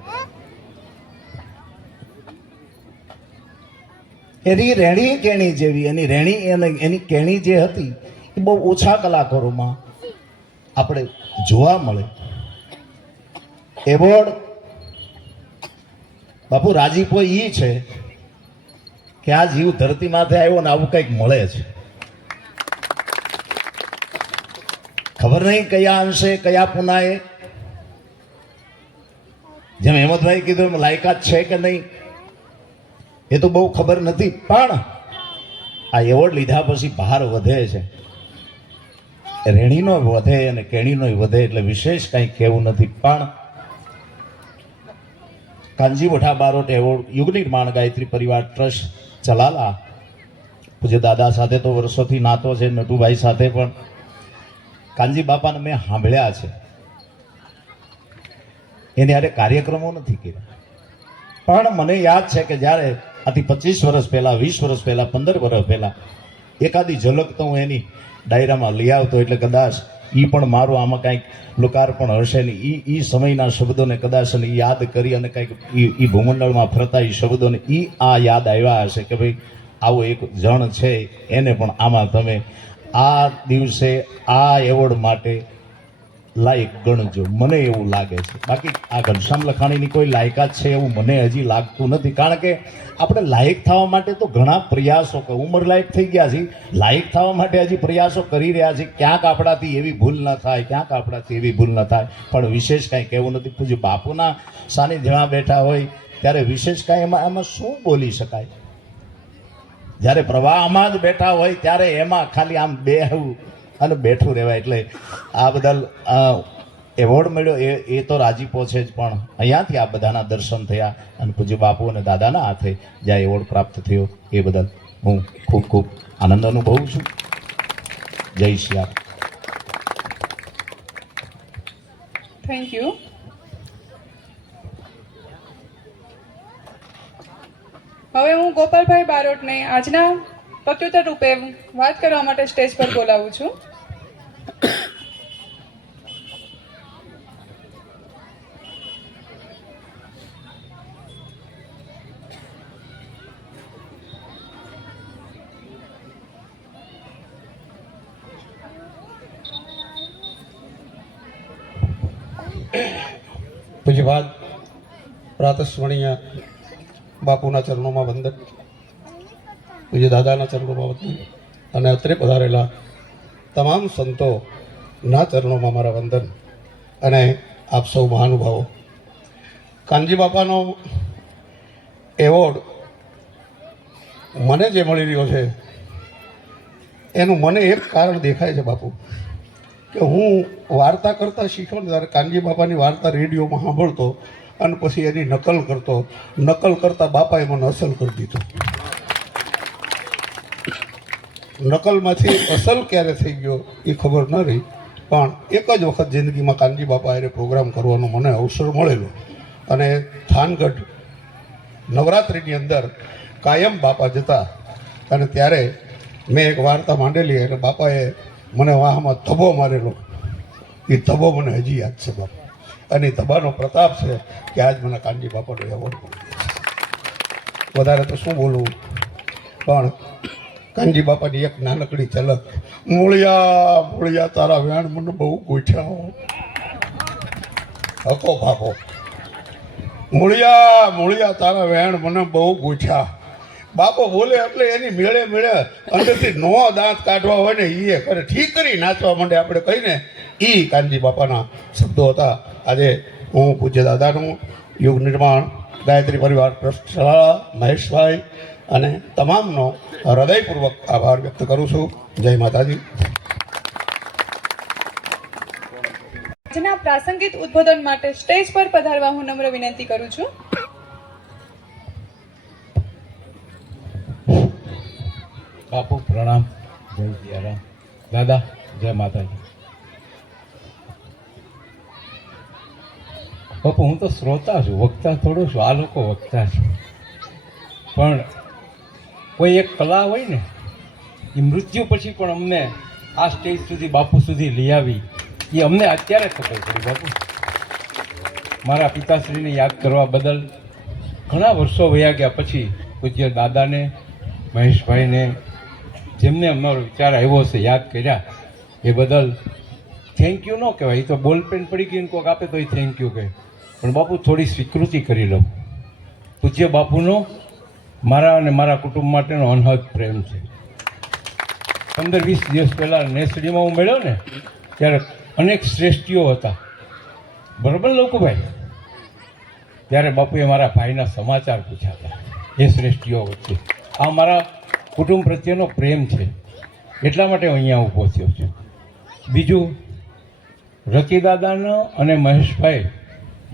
એની રહેણી કેણી જેવી એની રહેણી એની કેણી જે હતી એ બહુ ઓછા કલાકારોમાં આપણે જોવા મળે. એવોર્ડ બાપુ રાજીપો ઈ છે કે આ જીવ ધરતી માથે આવ્યો ને આવું કંઈક મળે છે. ખબર નહીં કયા અંશે કયા પુનાએ, જેમ હેમંતભાઈ કીધું એમ લાયકાત છે કે નહીં એ તો બહુ ખબર નથી, પણ આ એવોર્ડ લીધા પછી ભાર વધે છે, રેણીનો વધે અને કેણીનો વધે, એટલે વિશેષ કંઈ કહેવું નથી. પણ કાનજી વઠા બારોટ એવોર્ડ યુગ નિર્માણ ગાયત્રી પરિવાર ટ્રસ્ટ ચલાલા, પૂજ્ય દાદા સાથે તો વર્ષોથી નાતો છે, નટુભાઈ સાથે પણ કાનજી બાપાને મેં સાંભળ્યા છે. એને યારે કાર્યક્રમો નથી કર્યા, પણ મને યાદ છે કે જ્યારે આથી 25 વર્ષ પહેલા, 20 વર્ષ પહેલા, 15 વર્ષ પહેલા એકાદી ઝલક તો હું એની ડાયરામાં લઈ આવતો, એટલે કદાચ એ પણ મારું આમાં કંઈક લોકાર્પણ હશે ને એ સમયના શબ્દોને કદાચ યાદ કરી અને કંઈક એ ભૂમંડળમાં ફરતા એ શબ્દોને આ યાદ આવ્યા હશે કે ભાઈ આવો એક જણ છે, એને પણ આમાં તમે આ દિવસે આ એવોર્ડ માટે લાયક ગણજો, મને એવું લાગે છે. બાકી આ ઘનશ્યામ લખાણીની કોઈ લાયકાત છે એવું મને હજી લાગતું નથી, કારણ કે આપણે લાયક થવા માટે તો ઘણા પ્રયાસો, ઉંમર લાયક થઈ ગયા છે, લાયક થવા માટે હજી પ્રયાસો કરી રહ્યા છે. ક્યાંક આપણાથી એવી ભૂલ ન થાય, ક્યાંક આપણાથી એવી ભૂલ ન થાય, પણ વિશેષ કાંઈ કહેવું નથી. પૂજ્ય બાપુના સાનિધ્યમાં બેઠા હોય ત્યારે વિશેષ કાંઈ એમાં શું બોલી શકાય? જ્યારે પ્રવાહમાં જ બેઠા હોય ત્યારે એમાં ખાલી આમ બેહવું અને બેઠું રહેવાય. એટલે આ બદલ એવોર્ડ મળ્યો એ તો રાજીપો છે જ, પણ અહીંયાથી આ બધાના દર્શન થયા અને પૂજ્ય બાપુ અને દાદાના હાથે જ્યાં એવોર્ડ પ્રાપ્ત થયો એ બદલ હું ખૂબ ખૂબ આનંદ અનુભવું છું. જય શ્રી રામ. Thank you. હવે હું ગોપાલભાઈ બારોટને આજના પ્રત્યુત્તર રૂપે વાત કરવા માટે સ્ટેજ પર બોલાવું છું. પૂજ્યપાદ પ્રાતસ્મરણીય બાપુના ચરણોમાં વંદન, પૂજ્ય દાદાના ચરણોમાં વંદન અને અત્રે પધારેલા તમામ સંતોના ચરણોમાં મારા વંદન અને આપ સૌ મહાનુભાવો. કાનજી બાપાનો એવોર્ડ મને જે મળી રહ્યો છે એનું મને એક કારણ દેખાય છે બાપુ, કે હું વાર્તા કરતાં શીખ્યો ને ત્યારે કાનજી બાપાની વાર્તા રેડિયોમાં સાંભળતો અને પછી એની નકલ કરતાં બાપાએ મને અસલ કરી દીધું. નકલમાંથી અસલ ક્યારે થઈ ગયો એ ખબર ન રહી, પણ એક જ વખત જિંદગીમાં કાનજી બાપા એ પ્રોગ્રામ કરવાનો મને અવસર મળેલો અને થાનગઢ નવરાત્રિની અંદર કાયમ બાપા જતા અને ત્યારે મેં એક વાર્તા માંડેલી અને બાપાએ મને વાહમાં ધબ્બો મારેલો. એ ધબ્બો મને હજી યાદ છે બાપા, અને એ ધબ્બાનો પ્રતાપ છે કે આજ મને કાનજી બાપાનો એવોર્ડ મળી ગયો છે. વધારે તો શું બોલવું, પણ કાનજી બાપાની એક નાનકડી ઝલક. મૂળિયા તારા વેણ મને બહુ ગોઠ્યા હકો ભાગો. મૂળિયા તારા વેણ મને બહુ ગોઠ્યા. બાપો બોલે એટલે એની મેળે અંદરથી નો દાંત કાઢવા હોય ને એ કરે, ઠીક કરી નાચવા માંડે આપણે કહીને. એ કાનજી બાપાના શબ્દો હતા. આજે હું પૂજ્ય દાદાનું યુગ નિર્માણ ગાયત્રી પરિવાર ટ્રસ્ટ શાળા મહેશભાઈ અને તમામનો હૃદયપૂર્વક આભાર વ્યક્ત કરું છું. જય માતાજી. આજના પ્રાસંગિક ઉદ્બોધન માટે સ્ટેજ પર પધારવા હું નમ્ર વિનંતી કરું છું. બાપુ પ્રણામ, જય સિયારામ. દાદા જય માતાજી. બાપુ હું તો શ્રોતા છું, વક્તા થોડો છું. આ લોકો વક્તા છે, પણ કોઈ એક કલા હોય ને એ મૃત્યુ પછી પણ અમને આ સ્ટેજ સુધી બાપુ સુધી લઈ આવી, એ અમને અત્યારે ખબર પડી. બાપુ મારા પિતાશ્રીને યાદ કરવા બદલ ઘણા વર્ષો વયા ગયા પછી પૂજ્ય દાદાને, મહેશભાઈને, જેમને અમારો વિચાર આવ્યો છે યાદ કર્યા, એ બદલ થેન્ક યુ ન કહેવાય. એ તો બોલપેન પડી ગઈ ને કોઈક આપે તો એ થેન્ક યુ કહે, પણ બાપુ થોડી સ્વીકૃતિ કરી લઉં. પૂજ્ય બાપુનો મારા અને મારા કુટુંબ માટેનો અનહદ પ્રેમ છે. 15-20 દિવસ પહેલાં નેસડીમાં હું મળ્યો ને ત્યારે અનેક શ્રેષ્ઠીઓ હતા, બરાબર લોકોભાઈ? ત્યારે બાપુએ મારા ભાઈના સમાચાર પૂછ્યા હતા એ શ્રેષ્ઠીઓ વચ્ચે. આ મારા કુટુંબ પ્રત્યેનો પ્રેમ છે, એટલા માટે હું અહીંયા ઊભો થયો છું. બીજું, રતિદાદાનો અને મહેશભાઈ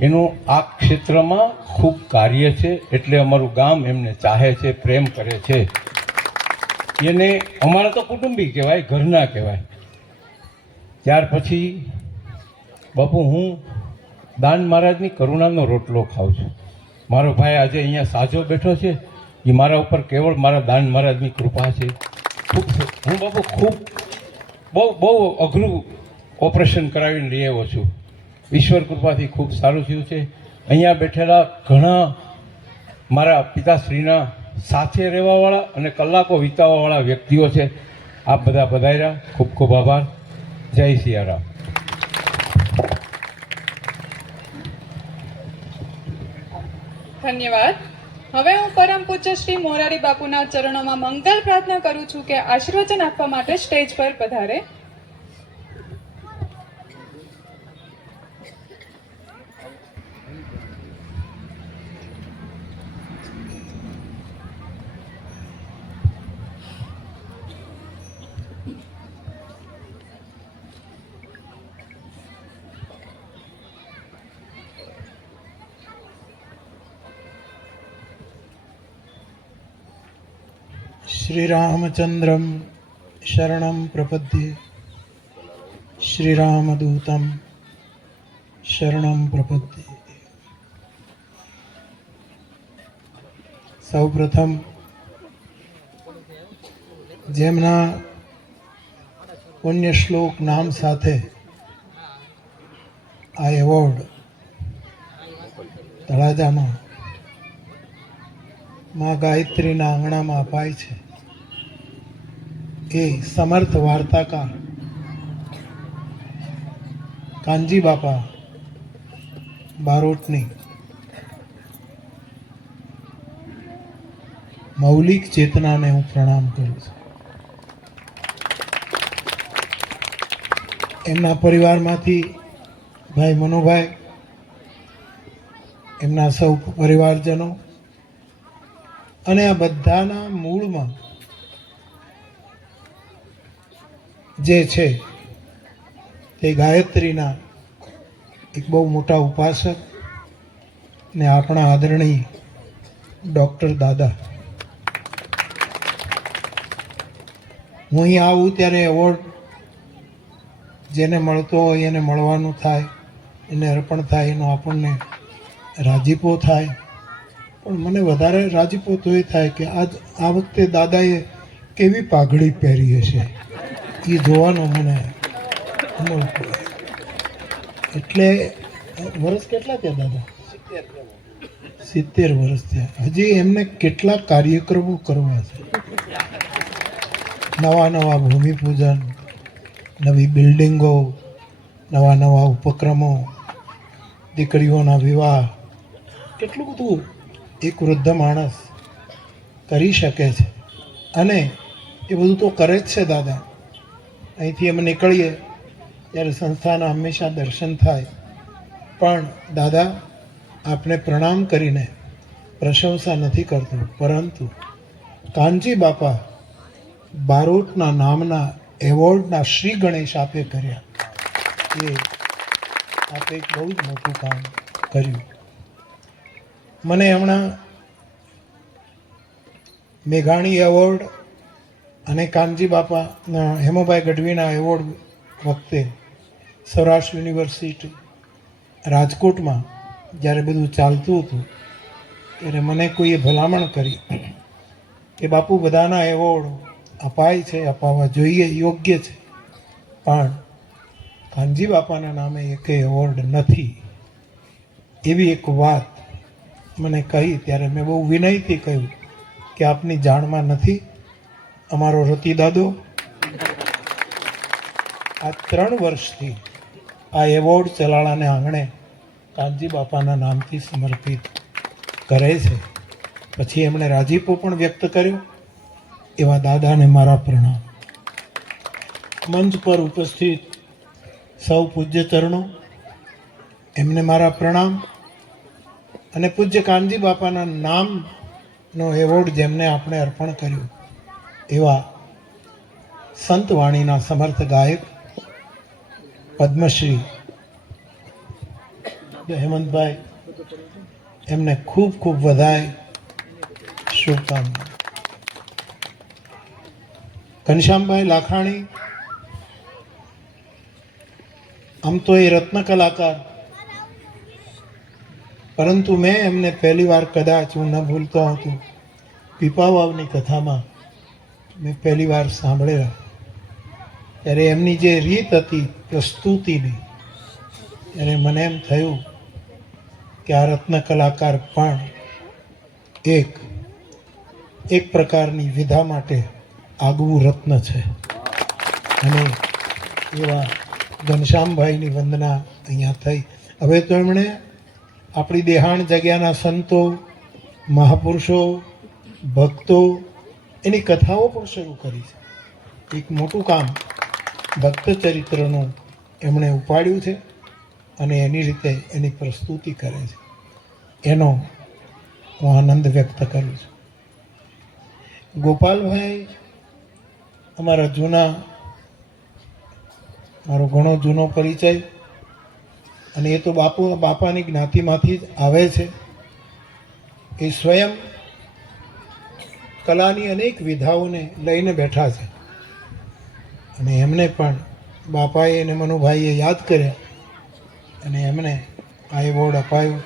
એનું આ ક્ષેત્રમાં ખૂબ કાર્ય છે, એટલે અમારું ગામ એમને ચાહે છે, પ્રેમ કરે છે. એને અમારા તો કુટુંબી કહેવાય, ઘરના કહેવાય. ત્યાર પછી બાપુ હું દાન મહારાજની કરુણાનો રોટલો ખાઉં છું. મારો ભાઈ આજે અહીંયા સાજો બેઠો છે, એ મારા ઉપર કેવળ મારા દાન મહારાજની કૃપા છે. હું બાપુ બહુ અઘરું ઓપરેશન કરાવીને લઈ આવ્યો છું. ઈશ્વર કૃપાથી ખૂબ સારું થયું છે. અહીંયા બેઠેલા ઘણા મારા પિતાશ્રીના સાથે રહેવાવાળા અને કલાકો વિતાવવાવાળા વ્યક્તિઓ છે. આપ બધા પધાર્યા, ખૂબ ખૂબ આભાર. જય સિયારામ. ધન્યવાદ. હવે હું પરમ પૂજ્ય શ્રી મોરારી બાપુના ચરણોમાં મંગલ પ્રાર્થના કરું છું કે આશીર્વચન આપવા માટે સ્ટેજ પર પધારે. श्रीरामचन्द्रं शरणं प्रपद्ये, श्रीरामदूतं शरणं प्रपद्ये. સૌપ્રથમ જેમના પુણ્ય શ્લોક નામ સાથે આ એવોર્ડ તળાજામાં માં ગાયત્રીના આંગણામાં અપાય છે, એ સમર્થ વાર્તાકાર કાનજી બાપા બારોટની મૌલિક ચેતનાને હું પ્રણામ કરું છું. એમના પરિવારમાંથી ભાઈ મનોભાઈ, એમના સૌ પરિવારજનો અને આ બધાના મૂળમાં જે છે તે ગાયત્રીના એક બહુ મોટા ઉપાસક ને આપણા આદરણીય ડૉક્ટર દાદા. હું અહીં આવું ત્યારે એવોર્ડ જેને મળતો હોય એને મળવાનું થાય, એને અર્પણ થાય, એનો આપણને રાજીપો થાય. પણ મને વધારે રાજીપો તો એ થાય કે આ વખતે દાદાએ કેવી પાઘડી પહેરી હશે એ જોવાનો મને અમલ પડે. એટલે વર્ષ કેટલા થયા દાદા? 70 વર્ષ થયા. હજી એમને કેટલા કાર્યક્રમો કરવા છે. નવા ભૂમિપૂજન, નવી બિલ્ડિંગો, નવા ઉપક્રમો, દીકરીઓના વિવાહ, કેટલું બધું એક વૃદ્ધ માણસ કરી શકે છે. અને એ બધું તો કરે જ છે દાદા. અહીંથી અમે નીકળીએ ત્યારે સંસ્થાના હંમેશા દર્શન થાય. પણ દાદા આપને પ્રણામ કરીને પ્રશંસા નથી કરતો, પરંતુ કાનજી બાપા બારોટના નામના એવોર્ડના શ્રી ગણેશ આપે કર્યા. એ આપે એક બહુ જ મોટું કામ કર્યું. મને હમણાં મેઘાણી એવોર્ડ અને કાનજી બાપાના હેમુભાઈ ગઢવીના એવોર્ડ વખતે સૌરાષ્ટ્ર યુનિવર્સિટી રાજકોટમાં જ્યારે બધું ચાલતું હતું ત્યારે મને કોઈએ ભલામણ કરી કે બાપુ બધાના એવોર્ડ અપાય છે, અપાવવા જોઈએ, યોગ્ય છે, પણ કાનજી બાપાના નામે એક એવોર્ડ નથી. એવી એક વાત મને કહી ત્યારે મેં બહુ વિનયથી કહ્યું કે આપની જાણમાં નથી. અમારો રતિદાદો આ 3 વર્ષથી આ એવોર્ડ ચલાળાને આંગણે કાનજી બાપાના નામથી સમર્પિત કરે છે. પછી એમણે રાજીપો પણ વ્યક્ત કર્યો. એવા દાદાને મારા પ્રણામ. મંચ પર ઉપસ્થિત સૌ પૂજ્ય ચરણો, એમને મારા પ્રણામ. અને પૂજ્ય કાનજી બાપાના નામનો એવોર્ડ જેમને આપણે અર્પણ કર્યો એવા સંત વાણીના સમર્થ ગાયક પદ્મશ્રી હેમંતભાઈ, એમને ખૂબ ખૂબ વધાય, શુભકામના. ઘનશ્યામભાઈ લાખાણી, આમ તો એ રત્ન કલાકાર, પરંતુ મેં એમને પહેલી વાર કદાચ હું ન ભૂલતો હતો પીપાવાવની કથામાં મેં પહેલી વાર સાંભળેલા. ત્યારે એમની જે રીત હતી પ્રસ્તુતિની, ત્યારે મને એમ થયું કે આ રત્ન કલાકાર પણ એક પ્રકારની વિધા માટે આગવું રત્ન છે. અને એવા ઘનશ્યામભાઈની વંદના અહીંયા થઈ. હવે તો એમણે આપણી દેહાણ જગ્યાના સંતો, મહાપુરુષો, ભક્તો, એની કથાઓ પણ શરૂ કરી છે. એક મોટું કામ ભક્ત ચરિત્રનું એમણે ઉપાડ્યું છે અને એની રીતે એની પ્રસ્તુતિ કરે છે. એનો હું આનંદ વ્યક્ત કરું છું. ગોપાલભાઈ અમારા મારો ઘણો જૂનો પરિચય, અને એ તો બાપાની જ્ઞાતિમાંથી જ આવે છે. એ સ્વયં કલાની અનેક વિધાઓને લઈને બેઠા છે. અને એમને પણ બાપાએ અને મનુભાઈએ યાદ કર્યા અને એમને આ એવોર્ડ અપાયો.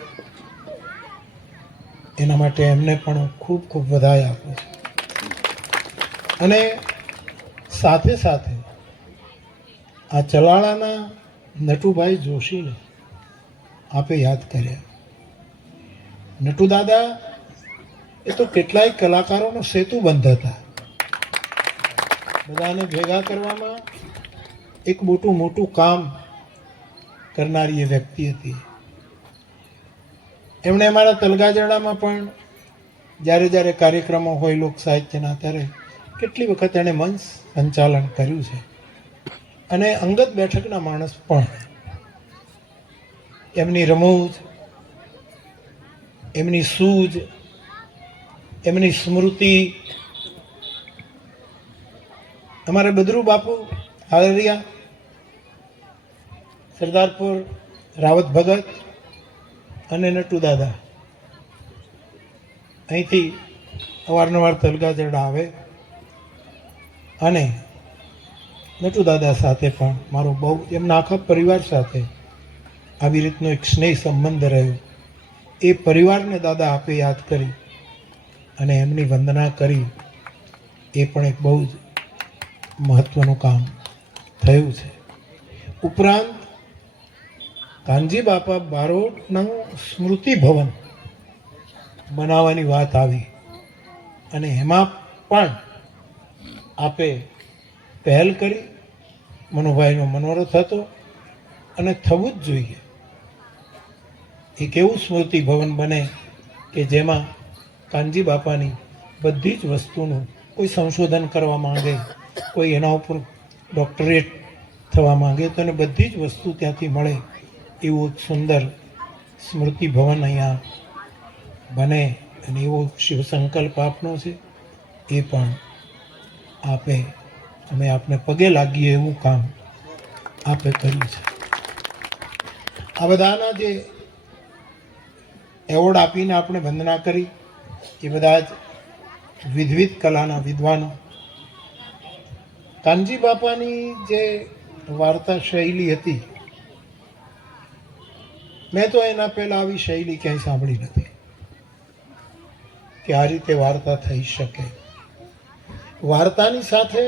એના માટે એમને પણ ખૂબ ખૂબ વધાઈ આપું છું. અને સાથે સાથે આ ચલાળાના નટુભાઈ જોશીને આપે યાદ કર્યા. નટુ દાદા એ તો કેટલાય કલાકારોનો સેતુબંધ હતા. બધાને ભેગા કરવામાં એક મોટું કામ કરનારી એ વ્યક્તિ હતી. એમણે અમારા તલગાજરડામાં પણ જ્યારે જ્યારે કાર્યક્રમો હોય લોક સાહિત્યના ત્યારે કેટલી વખત એણે મંચ સંચાલન કર્યું છે. અને અંગત બેઠકના માણસ પણ એમની રમૂજ, એમની સૂઝ, એમની સ્મૃતિ. અમારે બદરુ બાપુ હાલરિયા, સરદારપુર રાવત ભગત અને નટુ દાદા અહીંથી અવારનવાર તલગાજરડા આવે અને નટુ દાદા સાથે પણ મારો બહુ એમના આખા પરિવાર સાથે આવી રીતનો એક સ્નેહ સંબંધ રહ્યો. એ પરિવારને દાદા આપે યાદ કરી અને એમની વંદના કરી. એ પણ એક બહુ જ મહત્વનું કામ થયું છે. ઉપરાંત કાનજી બાપા બારોટનું સ્મૃતિ ભવન બનાવવાની વાત આવી અને એમાં પણ આપે પહેલ કરી. મનુભાઈનો મનોરથ હતો અને થવું જ જોઈએ. એક એવું સ્મૃતિ ભવન બને કે જેમાં કાનજી બાપાની બધી જ વસ્તુનું કોઈ સંશોધન કરવા માંગે, કોઈ એના ઉપર ડૉક્ટરેટ થવા માંગે તો એને બધી જ વસ્તુ ત્યાંથી મળે એવું એક સુંદર સ્મૃતિ ભવન અહીંયા બને અને એવો શિવ સંકલ્પ આપનો છે. એ પણ આપે અમે આપને પગે લાગીએ એવું કામ આપે કર્યું છે. આ બધાના જે એવોર્ડ આપીને આપણે વંદના કરી એ બધા જ વિવિધ કલાના વિદ્વાનો. કાનજી બાપાની જે વાર્તા શૈલી હતી, મેં તો એના પહેલાં આવી શૈલી ક્યાંય સાંભળી નથી કે આ રીતે વાર્તા થઈ શકે. વાર્તાની સાથે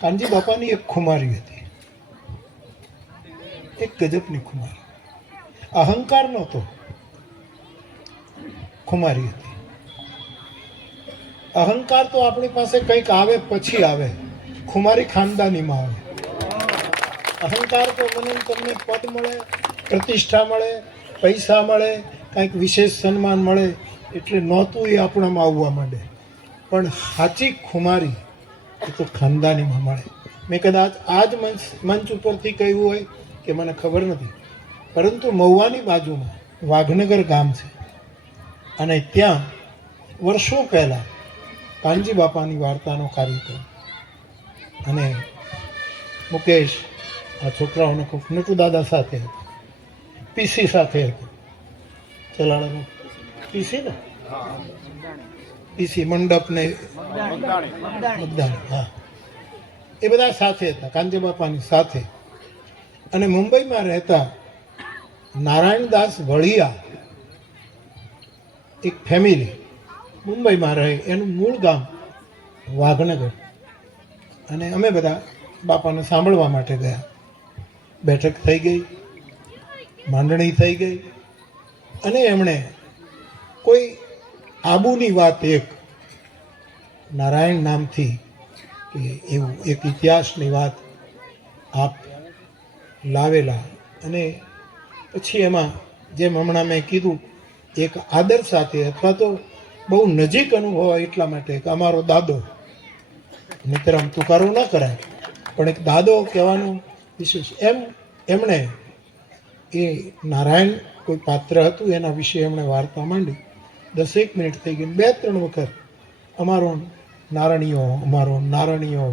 કાનજી બાપાની એક ખુમારી હતી, એક ગજબની ખુમારી. અહંકાર નહોતો, ખુમારી હતી. અહંકાર તો આપણી પાસે કંઈક આવે પછી આવે, ખુમારી ખાનદાનીમાં આવે. અહંકાર તો મને તમને પદ મળે, પ્રતિષ્ઠા મળે, પૈસા મળે, કંઈક વિશેષ સન્માન મળે એટલે નહોતું એ આપણામાં આવવા માંડે. પણ સાચી ખુમારી એ તો ખાનદાનીમાં મળે. મેં કદાચ આ જ મંચ ઉપરથી કહ્યું હોય કે મને ખબર નથી, પરંતુ મહુવાની બાજુમાં વાઘનગર ગામ છે અને ત્યાં વર્ષો પહેલાં કાનજી બાપાની વાર્તાનો કાર્યક્રમ અને મુકેશ આ છોકરાઓને ખૂબ નટુ દાદા સાથે હતો, પીસી સાથે હતો, ચલાળાનો પીસી ને પીસી મંડપ ને મતદાન, હા એ બધા સાથે હતા કાનજી બાપાની સાથે. અને મુંબઈમાં રહેતા નારાયણદાસ વળિયા એક ફેમિલી મુંબઈમાં રહે, એનું મૂળ ગામ વાઘનગર. અને અમે બધા બાપાને સાંભળવા માટે ગયા. બેઠક થઈ ગઈ, માંડણી થઈ ગઈ અને એમણે કોઈ આબુની વાત એક નારાયણ નામથી કે એવું એક ઇતિહાસની વાત આપ લાવેલા. અને પછી એમાં જેમ હમણાં મેં કીધું એક આદર સાથે અથવા તો બહુ નજીક અનુભવાય એટલા માટે કે અમારો દાદો, નહીંતર આમ તુકારો ન કરાય પણ એક દાદો કહેવાનું વિશેષ. એમણે એ નારાયણ કોઈ પાત્ર હતું એના વિશે એમણે વાર્તા માંડી. 10 મિનિટ થઈ ગઈ, 2-3 વખત અમારો નારણીયો, અમારો નારણીયો,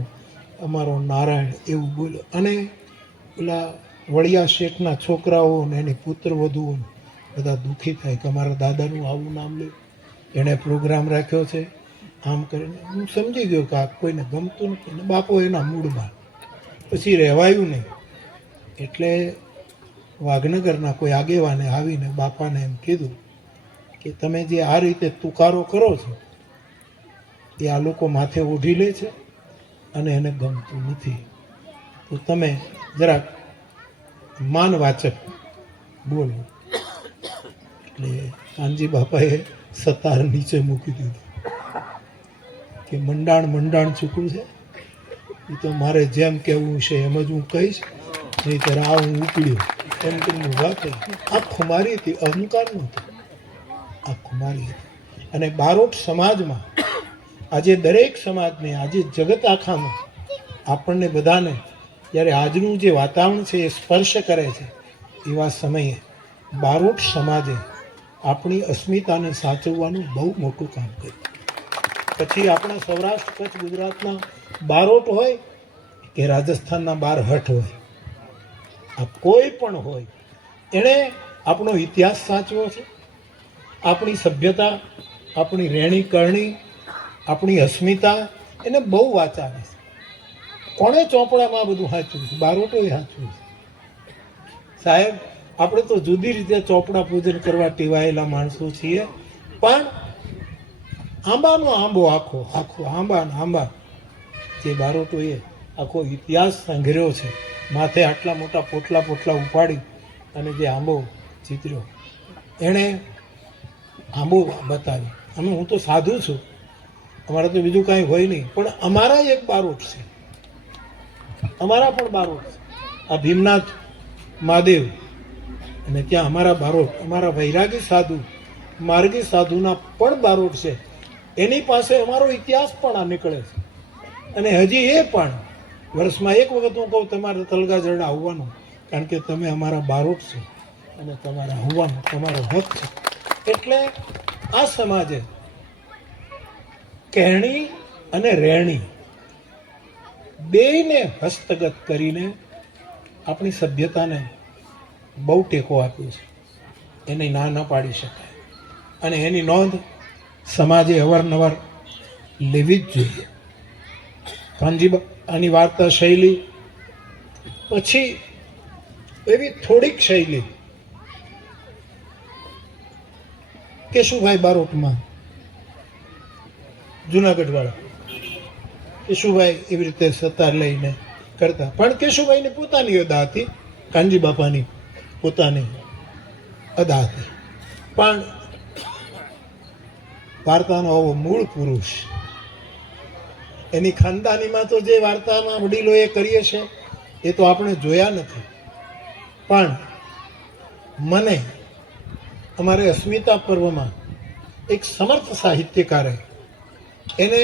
અમારો નારાયણ એવું બોલ્યો. અને પેલા વળિયા શેઠના છોકરાઓ ને એની પુત્રવધુઓ બધા દુઃખી થાય કે અમારા દાદાનું આવું નામ લે, એણે પ્રોગ્રામ રાખ્યો છે આમ કરીને. હું સમજી ગયો કે આ કોઈને ગમતું નથી અને બાપો એના મૂડમાં, પછી રહેવાયું નહીં. એટલે વાઘનગરના કોઈ આગેવાને આવીને બાપાને એમ કીધું કે તમે જે આ રીતે તુકારો કરો છો એ આ લોકો માથે ઓઢી લે છે અને એને ગમતું નથી, તો તમે જરાક માનવાચક બોલો. એટલે કાનજી બાપાએ સતાર નીચે મૂકી દીધું કે મંડાણ ચૂકવું છે એ તો મારે જેમ કહેવું છે એમ જ હું કહીશ, નહીંતર આ હું ઉપડ્યો. એમ કરીને ઊભા થઈ. આ ખુમારી હતી, અહંકાર નહોતો, આ ખુમારી હતી. અને બારોટ સમાજમાં આજે દરેક સમાજને, આજે જગત આખામાં આપણને બધાને જ્યારે આજનું જે વાતાવરણ છે એ સ્પર્શ કરે છે, એવા સમયે બારોટ સમાજે આપણી અસ્મિતાને સાચવવાનું બહુ મોટું કામ કર્યું. પછી આપણા સૌરાષ્ટ્ર, કચ્છ, ગુજરાતના બારોટ હોય કે રાજસ્થાનના બારહટ હોય, આ કોઈ પણ હોય, એણે આપણો ઇતિહાસ સાચવ્યો છે. આપણી સભ્યતા, આપણી રહેણી કરણી, આપણી અસ્મિતા એને બહુ વાંચાવે છે. કોણે ચોપડામાં બધું સાચવ્યું છે? બારોટોએ સાચવ્યું છે. સાહેબ, આપણે તો જુદી રીતે ચોપડા પૂજન કરવા ટેવાયેલા માણસો છીએ, પણ આંબાનો આંબો આખો આખો આંબા જે બારોટોએ આખો ઇતિહાસ સંઘર્યો છે, માથે આટલા મોટા પોટલા ઉપાડી અને જે આંબો ચિતર્યો, એણે આંબો બતાવ્યો. હું તો સાધુ છું, અમારે તો બીજું કાંઈ હોય નહીં, પણ અમારા એક બારોટ છે, અમારા પણ બારોટ છે. આ ભીમનાથ મહાદેવ, અને ત્યાં અમારા બારોટ, અમારા વૈરાગી સાધુ, માર્ગી સાધુના પણ બારોટ છે. એની પાસે અમારો ઇતિહાસ પણ આ નીકળે છે. અને હજી એ પણ વર્ષમાં એક વખત હું કહું, તમારે તલગાજરડા આવવાનું, કારણ કે તમે અમારા બારોટ છો અને તમારા હોવાનું તમારો હક છે. એટલે આ સમાજે કહેણી અને રહેણી બેયને હસ્તગત કરીને આપણી સભ્યતાને બહુ ટેકો આપ્યો છે. એની ના ન પાડી શકાય, અને એની નોંધ સમાજે અવારનવાર લેવી જ જોઈએ. કાનજીબાની વાર્તા શૈલી પછી એવી થોડીક શૈલી કેશુભાઈ બારોટમાં, જુનાગઢવાળા કેશુભાઈ એવી રીતે સતાર લઈને કરતા, પણ કેશુભાઈની પોતાની અદા હતી, કાનજી બાપાની પોતાની અદા હતી. પણ વાર્તાનો આવો મૂળ પુરુષ, એની ખાનદાનીમાં તો જે વાર્તાના વડીલોએ કરીએ છે એ તો આપણે જોયા નથી. પણ મને અમારે અસ્મિતા પર્વમાં એક સમર્થ સાહિત્યકારે એને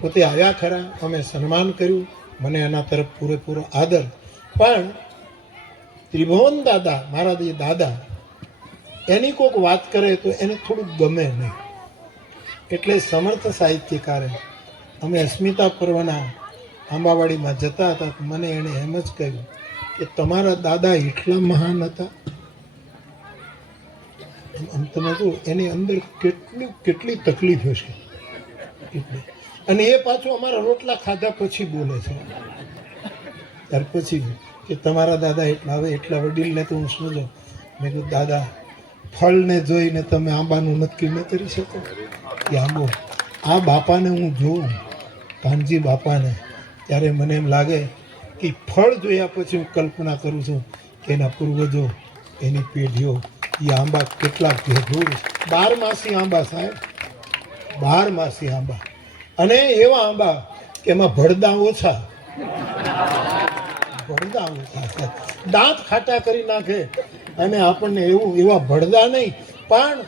પોતે આવ્યા ખરા, અમે સન્માન કર્યું, મને એના તરફ પૂરેપૂરો આદર. પણ ત્રિભુવન દાદા, મારા જે દાદા, એની કોઈક વાત કરે તો એને થોડુંક ગમે નહીં. એટલે સમર્થ સાહિત્યકારે અમે અસ્મિતા પર્વના આંબાવાડીમાં જતા હતા, મને એણે એમ જ કહ્યું કે તમારા દાદા એટલા મહાન હતા. તમે જો એની અંદર કેટલી તકલીફ હશે. અને એ પાછું અમારા રોટલા ખાધા પછી બોલે છે, ત્યાર પછી કે તમારા દાદા એટલા, હવે એટલા વડીલને તો હું સમજો. મેં કીધું દાદા, ફળને જોઈને તમે આંબાનું નક્કી ન કરી શકો કે આંબો. આ બાપાને હું જોઉં, કાનજી બાપાને, ત્યારે મને એમ લાગે કે ફળ જોયા પછી હું કલ્પના કરું છું કે એના પૂર્વજો, એની પેઢીઓ, એ આંબા કેટલા ભેગુર. 12 માસી આંબા સાહેબ, 12 માસી આંબા. અને એવા આંબા કે એમાં ભડદા ઓછા, દાંત ખાટા કરી નાખે. અને આપણને એવા ભડદા નહીં. પણ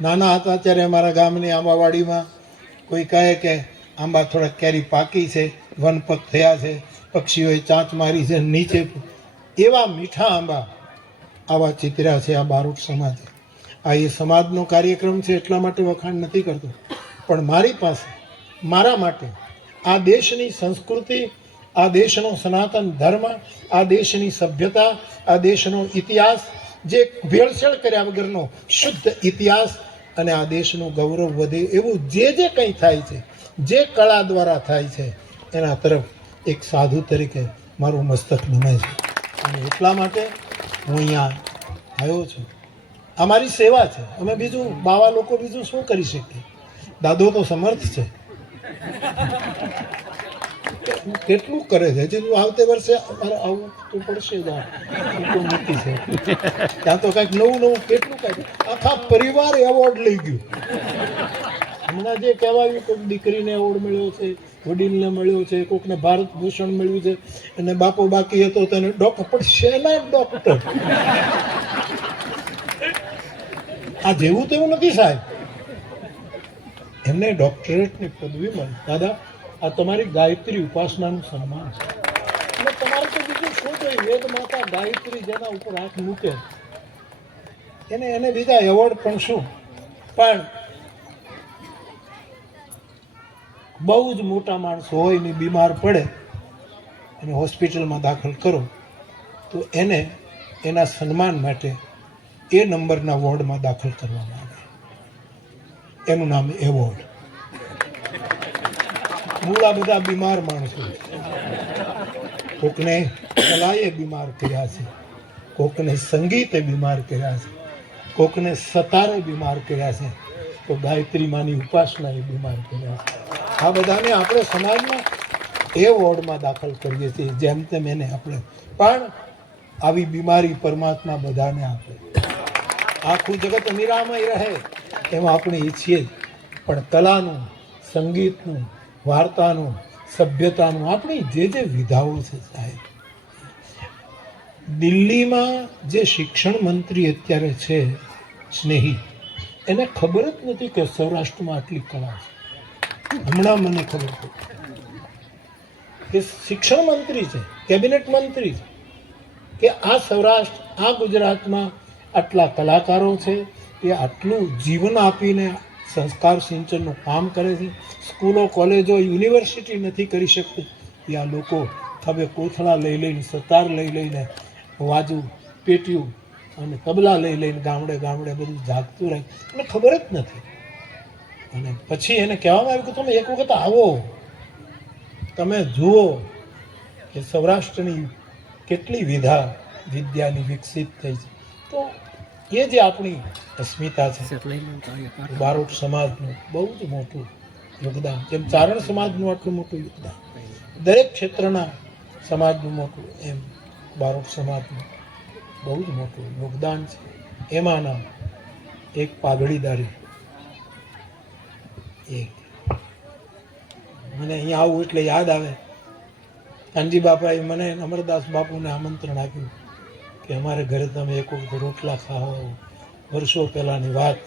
નાના હતા ત્યારે અમારા ગામની આંબાવાડીમાં કોઈ કહે કે આંબા થોડાક કેરી પાકી છે, વનપત થયા છે, પક્ષીઓએ ચાંચ મારી છે નીચે, એવા મીઠા આંબા આવા ચિત્ર્યા છે આ બારોટ સમાજે. આ એ સમાજનો કાર્યક્રમ છે એટલા માટે વખાણ નથી કરતો, પણ મારી પાસે, મારા માટે આ દેશની સંસ્કૃતિ, આ દેશનો સનાતન ધર્મ, આ દેશની સભ્યતા, આ દેશનો ઇતિહાસ, જે ભેળસેળ કર્યા વગરનો શુદ્ધ ઇતિહાસ, અને આ દેશનું ગૌરવ વધે એવું જે કંઈ થાય છે, જે કળા દ્વારા થાય છે, એના તરફ એક સાધુ તરીકે મારું મસ્તક નમાય છે. અને એટલા માટે હું અહીંયા આવ્યો છું. આ મારી સેવા છે. અમે બીજું, બાવા લોકો બીજું શું કરી શકીએ? દાદો તો સમર્થ છે, કેટલું કરે છે. હજી આવતે વર્ષે અમારે આવવું તો પડશે જ. મોટી છે ત્યાં તો કંઈક નવું કેટલું કાંઈક આખા પરિવાર એવોર્ડ લઈ ગયું. હમણાં જે કહેવાયું કે દીકરીને એવોર્ડ મળ્યો છે, વડીલને મળ્યો છે, કોકને ભારત ભૂષણ મળ્યું છે, અને બાપો બાકી હતો તેને ડોક્ટર. પણ શેના ડોક્ટર? આ જેવું તેવું નથી સાહેબ, એમને ડોક્ટરેટની પદવી મળી. દાદા, આ તમારી ગાયત્રી ઉપાસનાનું સન્માન છે. અને તમારે તો બીજું શું જોઈએ? વેદ માતા ગાયત્રી જેના ઉપર હાથ મૂકે એને બીજા એવોર્ડ પણ શું. પણ બહુ જ મોટા માણસો હોય ને બીમાર પડે અને હોસ્પિટલમાં દાખલ કરો તો એને એના સન્માન માટે એ નંબરના વોર્ડમાં દાખલ કરવામાં આવે. એનું નામ એવોર્ડ. મૂળા બધા બીમાર માણસો, કોકને કલાએ બીમાર કર્યા છે, કોકને સંગીતે બીમાર કર્યા છે, કોકને સતારે બીમાર કર્યા છે, તો ગાયત્રી માની ઉપાસનાએ બીમાર કર્યા છે. આ બધાને આપણે સમાજમાં એ વોર્ડમાં દાખલ કરીએ છીએ જેમ તેમ એને આપણે. પણ આવી બીમારી પરમાત્મા બધાને આપે. આખું જગત નિરામય રહે એમાં આપણે ઈચ્છીએ જ. પણ કલાનું, સંગીતનું, વાર્તાનું, સભ્યતાનું આપણી જે વિધાઓ છે સાહેબ. દિલ્હીમાં જે શિક્ષણ મંત્રી અત્યારે છે સ્નેહી, એને ખબર જ નથી કે સૌરાષ્ટ્રમાં આટલી કળા છે. હમણાં મને ખબર પડી કે શિક્ષણ મંત્રી છે, કેબિનેટ મંત્રી છે, કે આ સૌરાષ્ટ્ર, આ ગુજરાતમાં આટલા કલાકારો છે, એ આટલું જીવન આપીને સંસ્કાર સિંચનનું કામ કરે છે. સ્કૂલો, કોલેજો, યુનિવર્સિટી નથી કરી શકતી, એ આ લોકો હવે કોથળા લઈ લઈને, સતાર લઈ લઈને, વાજુ, પેટીયું અને તબલા લઈ લઈને ગામડે ગામડે બધું જાગતું રહે. એને ખબર જ નથી. અને પછી એને કહેવામાં આવ્યું કે તમે એક વખત આવો, તમે જુઓ કે સૌરાષ્ટ્રની કેટલી વિદ્યાની વિકસિત થઈ છે. તો એ જે આપણી અસ્મિતા છે, બારોટ સમાજનું બહુ જ મોટું યોગદાન, જેમ ચારણ સમાજનું આટલું મોટું યોગદાન, દરેક ક્ષેત્રના સમાજનું મોટું, એમ બારોટ સમાજનું બહુ જ મોટું યોગદાન છે. એમાંના એક પાઘડીદારી, એક મને અહીંયા આવું એટલે યાદ આવે, કાનજી બાપાએ મને અમરદાસ બાપુને આમંત્રણ આપ્યું કે અમારે ઘરે તમે એક વખત રોટલા ખાઓ. વર્ષો પહેલાંની વાત.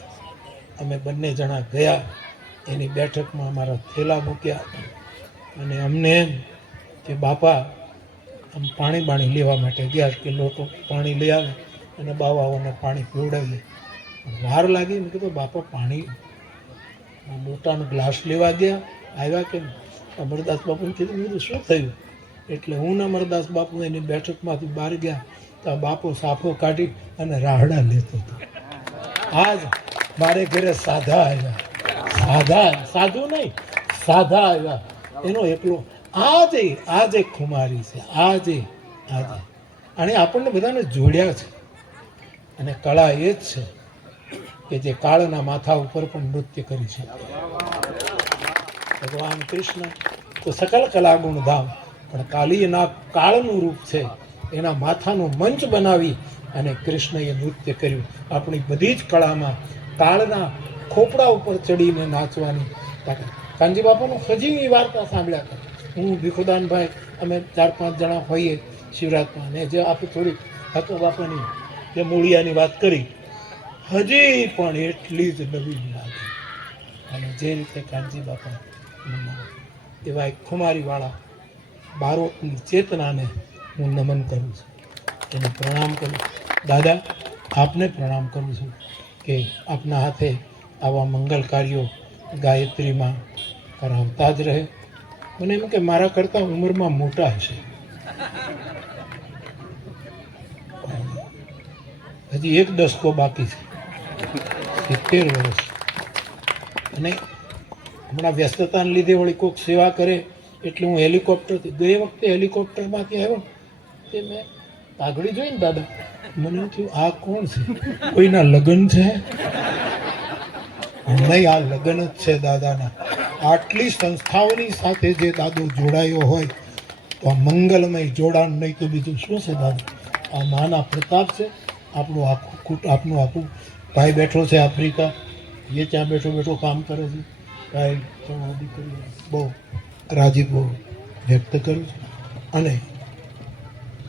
અમે બંને જણા ગયા, એની બેઠકમાં અમારા થેલા મૂક્યા, અને અમને એમ કે બાપા આમ પાણી લેવા માટે ગયા કે લોકો પાણી લઈ આવે અને બાવાઓને પાણી પીવડાવીએ. વાર લાગી. મેં કીધું બાપા પાણી મોટાનો ગ્લાસ લેવા ગયા, આવ્યા કે અમરદાસ બાપુને કીધું શું થયું? એટલે હું ને અમરદાસ બાપુ એની બેઠકમાંથી બહાર ગયા તો આ બાપો સાફો કાઢી અને રાહડા લેતો હતો. આજ મારે ઘરે સાધા આવ્યા, સાધુ નહીં, સાધા આવ્યા. એનો એકલો આજે ખુમારી છે. આજે અને આપણને બધાને જોડ્યા છે. અને કળા એ જ છે કે જે કાળના માથા ઉપર પણ નૃત્ય કરી શકે. ભગવાન કૃષ્ણ તો સકલ કલા ગુણધામ, પણ કાલીના કાળનું રૂપ છે, એના માથાનું મંચ બનાવી અને કૃષ્ણએ નૃત્ય કર્યું. આપણી બધી જ કળામાં કાળના ખોપડા ઉપર ચડીને નાચવાની તાકાત. કાનજી બાપાનું હજી એ વાર્તા સાંભળ્યા કરે. હું, ભીખુદાનભાઈ, અમે 4-5 જણા હોઈએ શિવરાત્રમાં, અને જે આપણે થોડી હાથો બાપાની જે મૂળિયાની વાત કરી, હજી પણ એટલી જ નવીન લાગે. અને જે રીતે કાનજી બાપા એવા એક ખુમારીવાળા બારોટની ચેતનાને હું નમન કરું છું, એને પ્રણામ કરું. દાદા, આપને પ્રણામ કરું છું કે આપના હાથે આવા મંગલ કાર્યો ગાયત્રીમાં કરાવતા જ રહે. મને એમ કે મારા કરતાં ઉંમરમાં મોટા હશે, હજી 1 દશકો બાકી છે, 70 વર્ષ. અને હમણાં વ્યસ્તતાને લીધે વળી કોઈક સેવા કરે એટલે હું હેલિકોપ્ટરથી, ગઈ વખતે હેલિકોપ્ટરમાંથી આવ્યો તે મેં પાઘડી જોઈને દાદા, મને થયું આ કોણ છે? કોઈના લગ્ન છે? નહીં, આ લગ્ન જ છે દાદાના. આટલી સંસ્થાઓની સાથે જે દાદો જોડાયો હોય તો આ મંગલમય જોડાણ નહીં તો બીજું શું છે દાદા? આ નાના પ્રતાપ છે. આપણું આખું ભાઈ બેઠો છે આફ્રિકા, એ ત્યાં બેઠો કામ કરે છે. ભાઈ દીકરીઓ બહુ રાજીપો વ્યક્ત કરું છું અને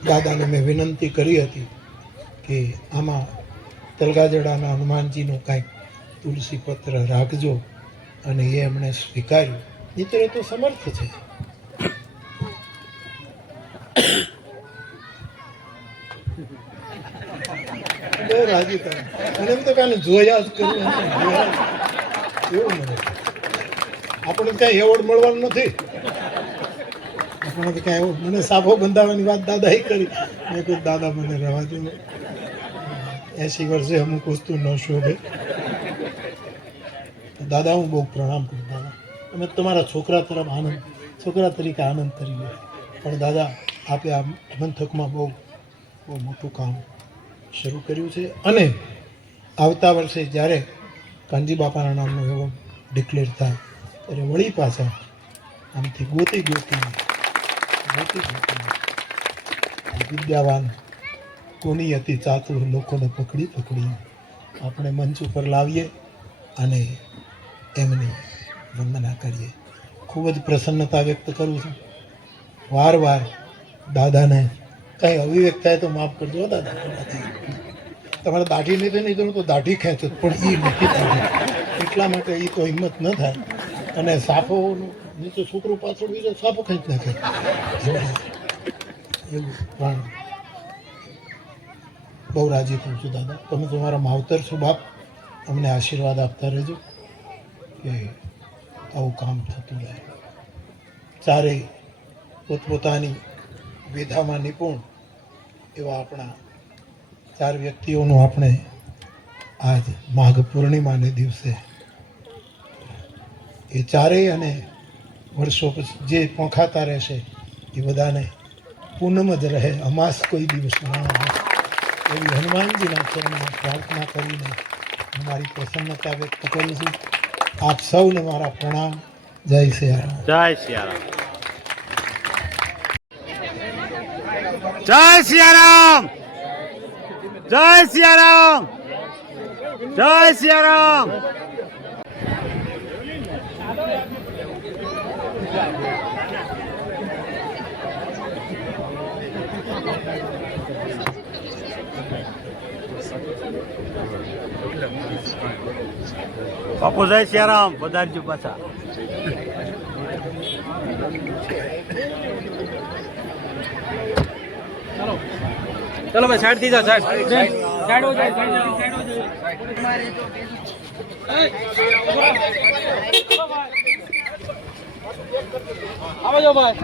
દાદાને મેં વિનંતી કરી હતી કે આમાં તલગાજડાના હનુમાનજીનું કાંઈક તુલસી પત્ર રાખજો અને એ એમણે સ્વીકાર્યું. મિત્ર તો સમર્થ છે. બહુ રાજી થાય અને એમ તો કાંઈ જોયા જ કરવું એવું મને આપણે ક્યાંય એવોર્ડ મળવાનું નથી. આપણે તો ક્યાંય મને સાફો બંધાવવાની વાત દાદાએ કરી. મેં કહ્યું દાદા મને રહેવા દો, 80 વર્ષે અમુક વસ્તુ ન શોભે. દાદા હું બહુ પ્રણામ કરું. દાદા અમે તમારા છોકરા તરફ છોકરા તરીકે આનંદ કરીએ, પણ દાદા આપે આ મંથકમાં બહુ મોટું કામ શરૂ કર્યું છે અને આવતા વર્ષે જ્યારે કાનજી બાપાના નામનો એવોર્ડ ડિક્લેર થાય ત્યારે વળી પાછા આમથી ગોતી વિદ્યાવાન કોની અતિ ચાતુર લોકોને પકડી આપણે મંચ ઉપર લાવીએ અને એમની વંદના કરીએ. ખૂબ જ પ્રસન્નતા વ્યક્ત કરું છું. વાર દાદાને કંઈ અવિવેક થાય તો માફ કરજો દાદા. તમારે દાઢી નથી નહીં તો દાઢી ખેંચો, પણ એ નથી થતી. એટલા માટે એ તો હિંમત ન થાય. અને સાફોનું નીચે છોકરું પાછળ બીજો સાફો ખેંચ નાખે એવું. પણ બહુ રાજી થઉં છું દાદા. તમે તમારા માવતર છો બાપ, અમને આશીર્વાદ આપતા રહેજો કે આવું કામ થતું રહે. ચારેય પોતપોતાની વિધામાં નિપુણ એવા આપણા 4 વ્યક્તિઓનું આપણે આજ માઘ પૂર્ણિમાને દિવસે એ ચારેય અને વર્ષો પછી જે પોંખાતા રહેશે એ બધાને પૂનમ જ રહે, અમાસ કોઈ દિવસ ના આવે એવી હનુમાનજીના ચરણમાં પ્રાર્થના કરીને હું મારી પ્રસન્નતા વ્યક્ત કરું છું. આપ સૌને મારા પ્રણામ. જય સિયારામ. જય સિયારામ. જય સિયારામ. જય સિયારામ. જય સિયારામ. બાપુ જય સિયારામ. પધારજો પાછા. चलो भाई साइड थी जा साइड साइड हो जाए साइड हो जाए आओ जाओ भाई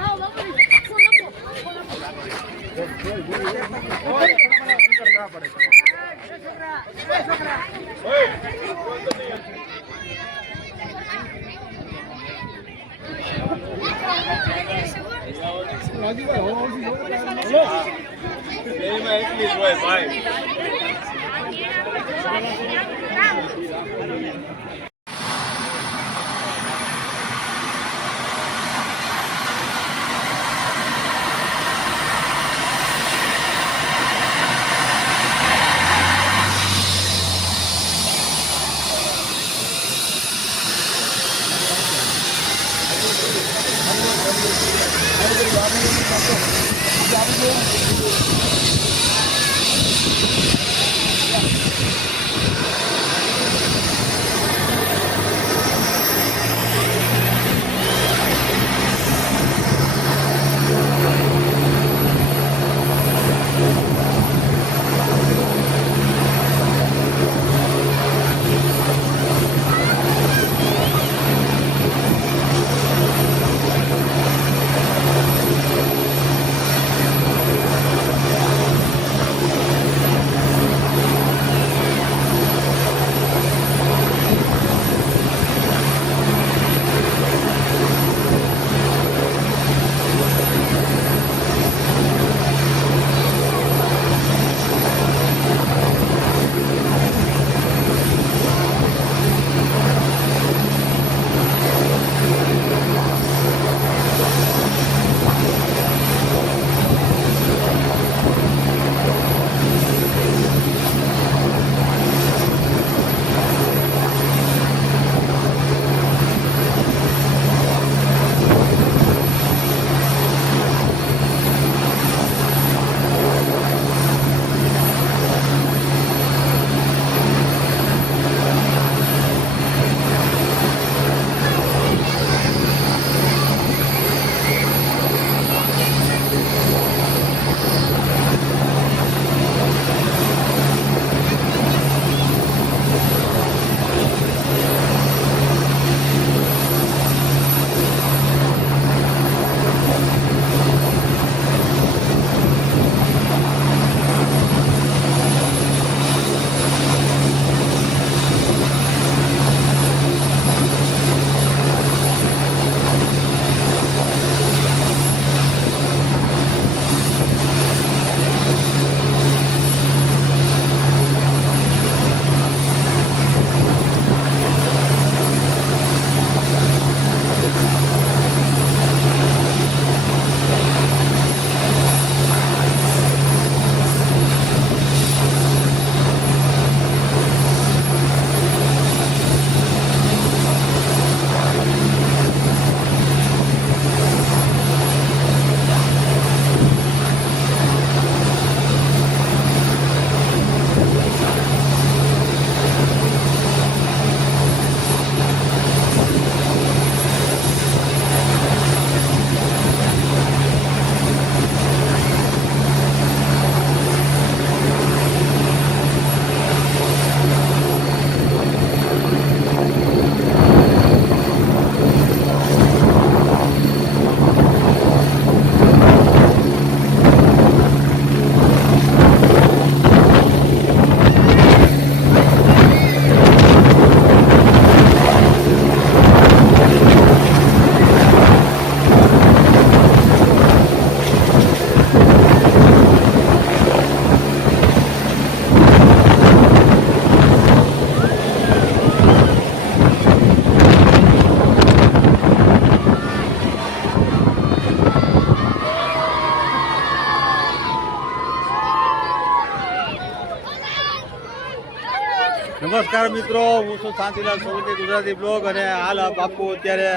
નમસ્કાર મિત્રો, હું છું શાંતિલાલ સોલંકી, ગુજરાતી બ્લોગ. અને હાલ બાપુ અત્યારે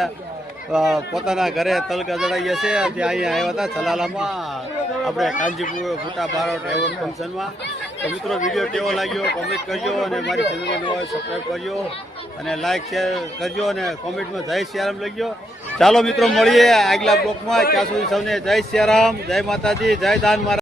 પોતાના ઘરે તલ ગજડાઈએ છે. જે અહીંયા આવ્યા હતા ચલાલામાં આપણે કાંજીપુર ફૂટા બારોટ એવોર્ડ ફંક્શનમાં. તો મિત્રો વિડીયો કેવો લાગ્યો કોમેન્ટ કરજો, અને મારી ચેનલમાં નવા હોય સબસ્ક્રાઈબ કરજો, અને લાઈક શેર કરજો, અને કોમેન્ટમાં જય સિયારામ લખજો. ચાલો મિત્રો મળીએ આગલા બ્લોગમાં. ત્યાં સુધી સૌને જય સિયારામ, જય માતાજી, જય દાન મહારાજ.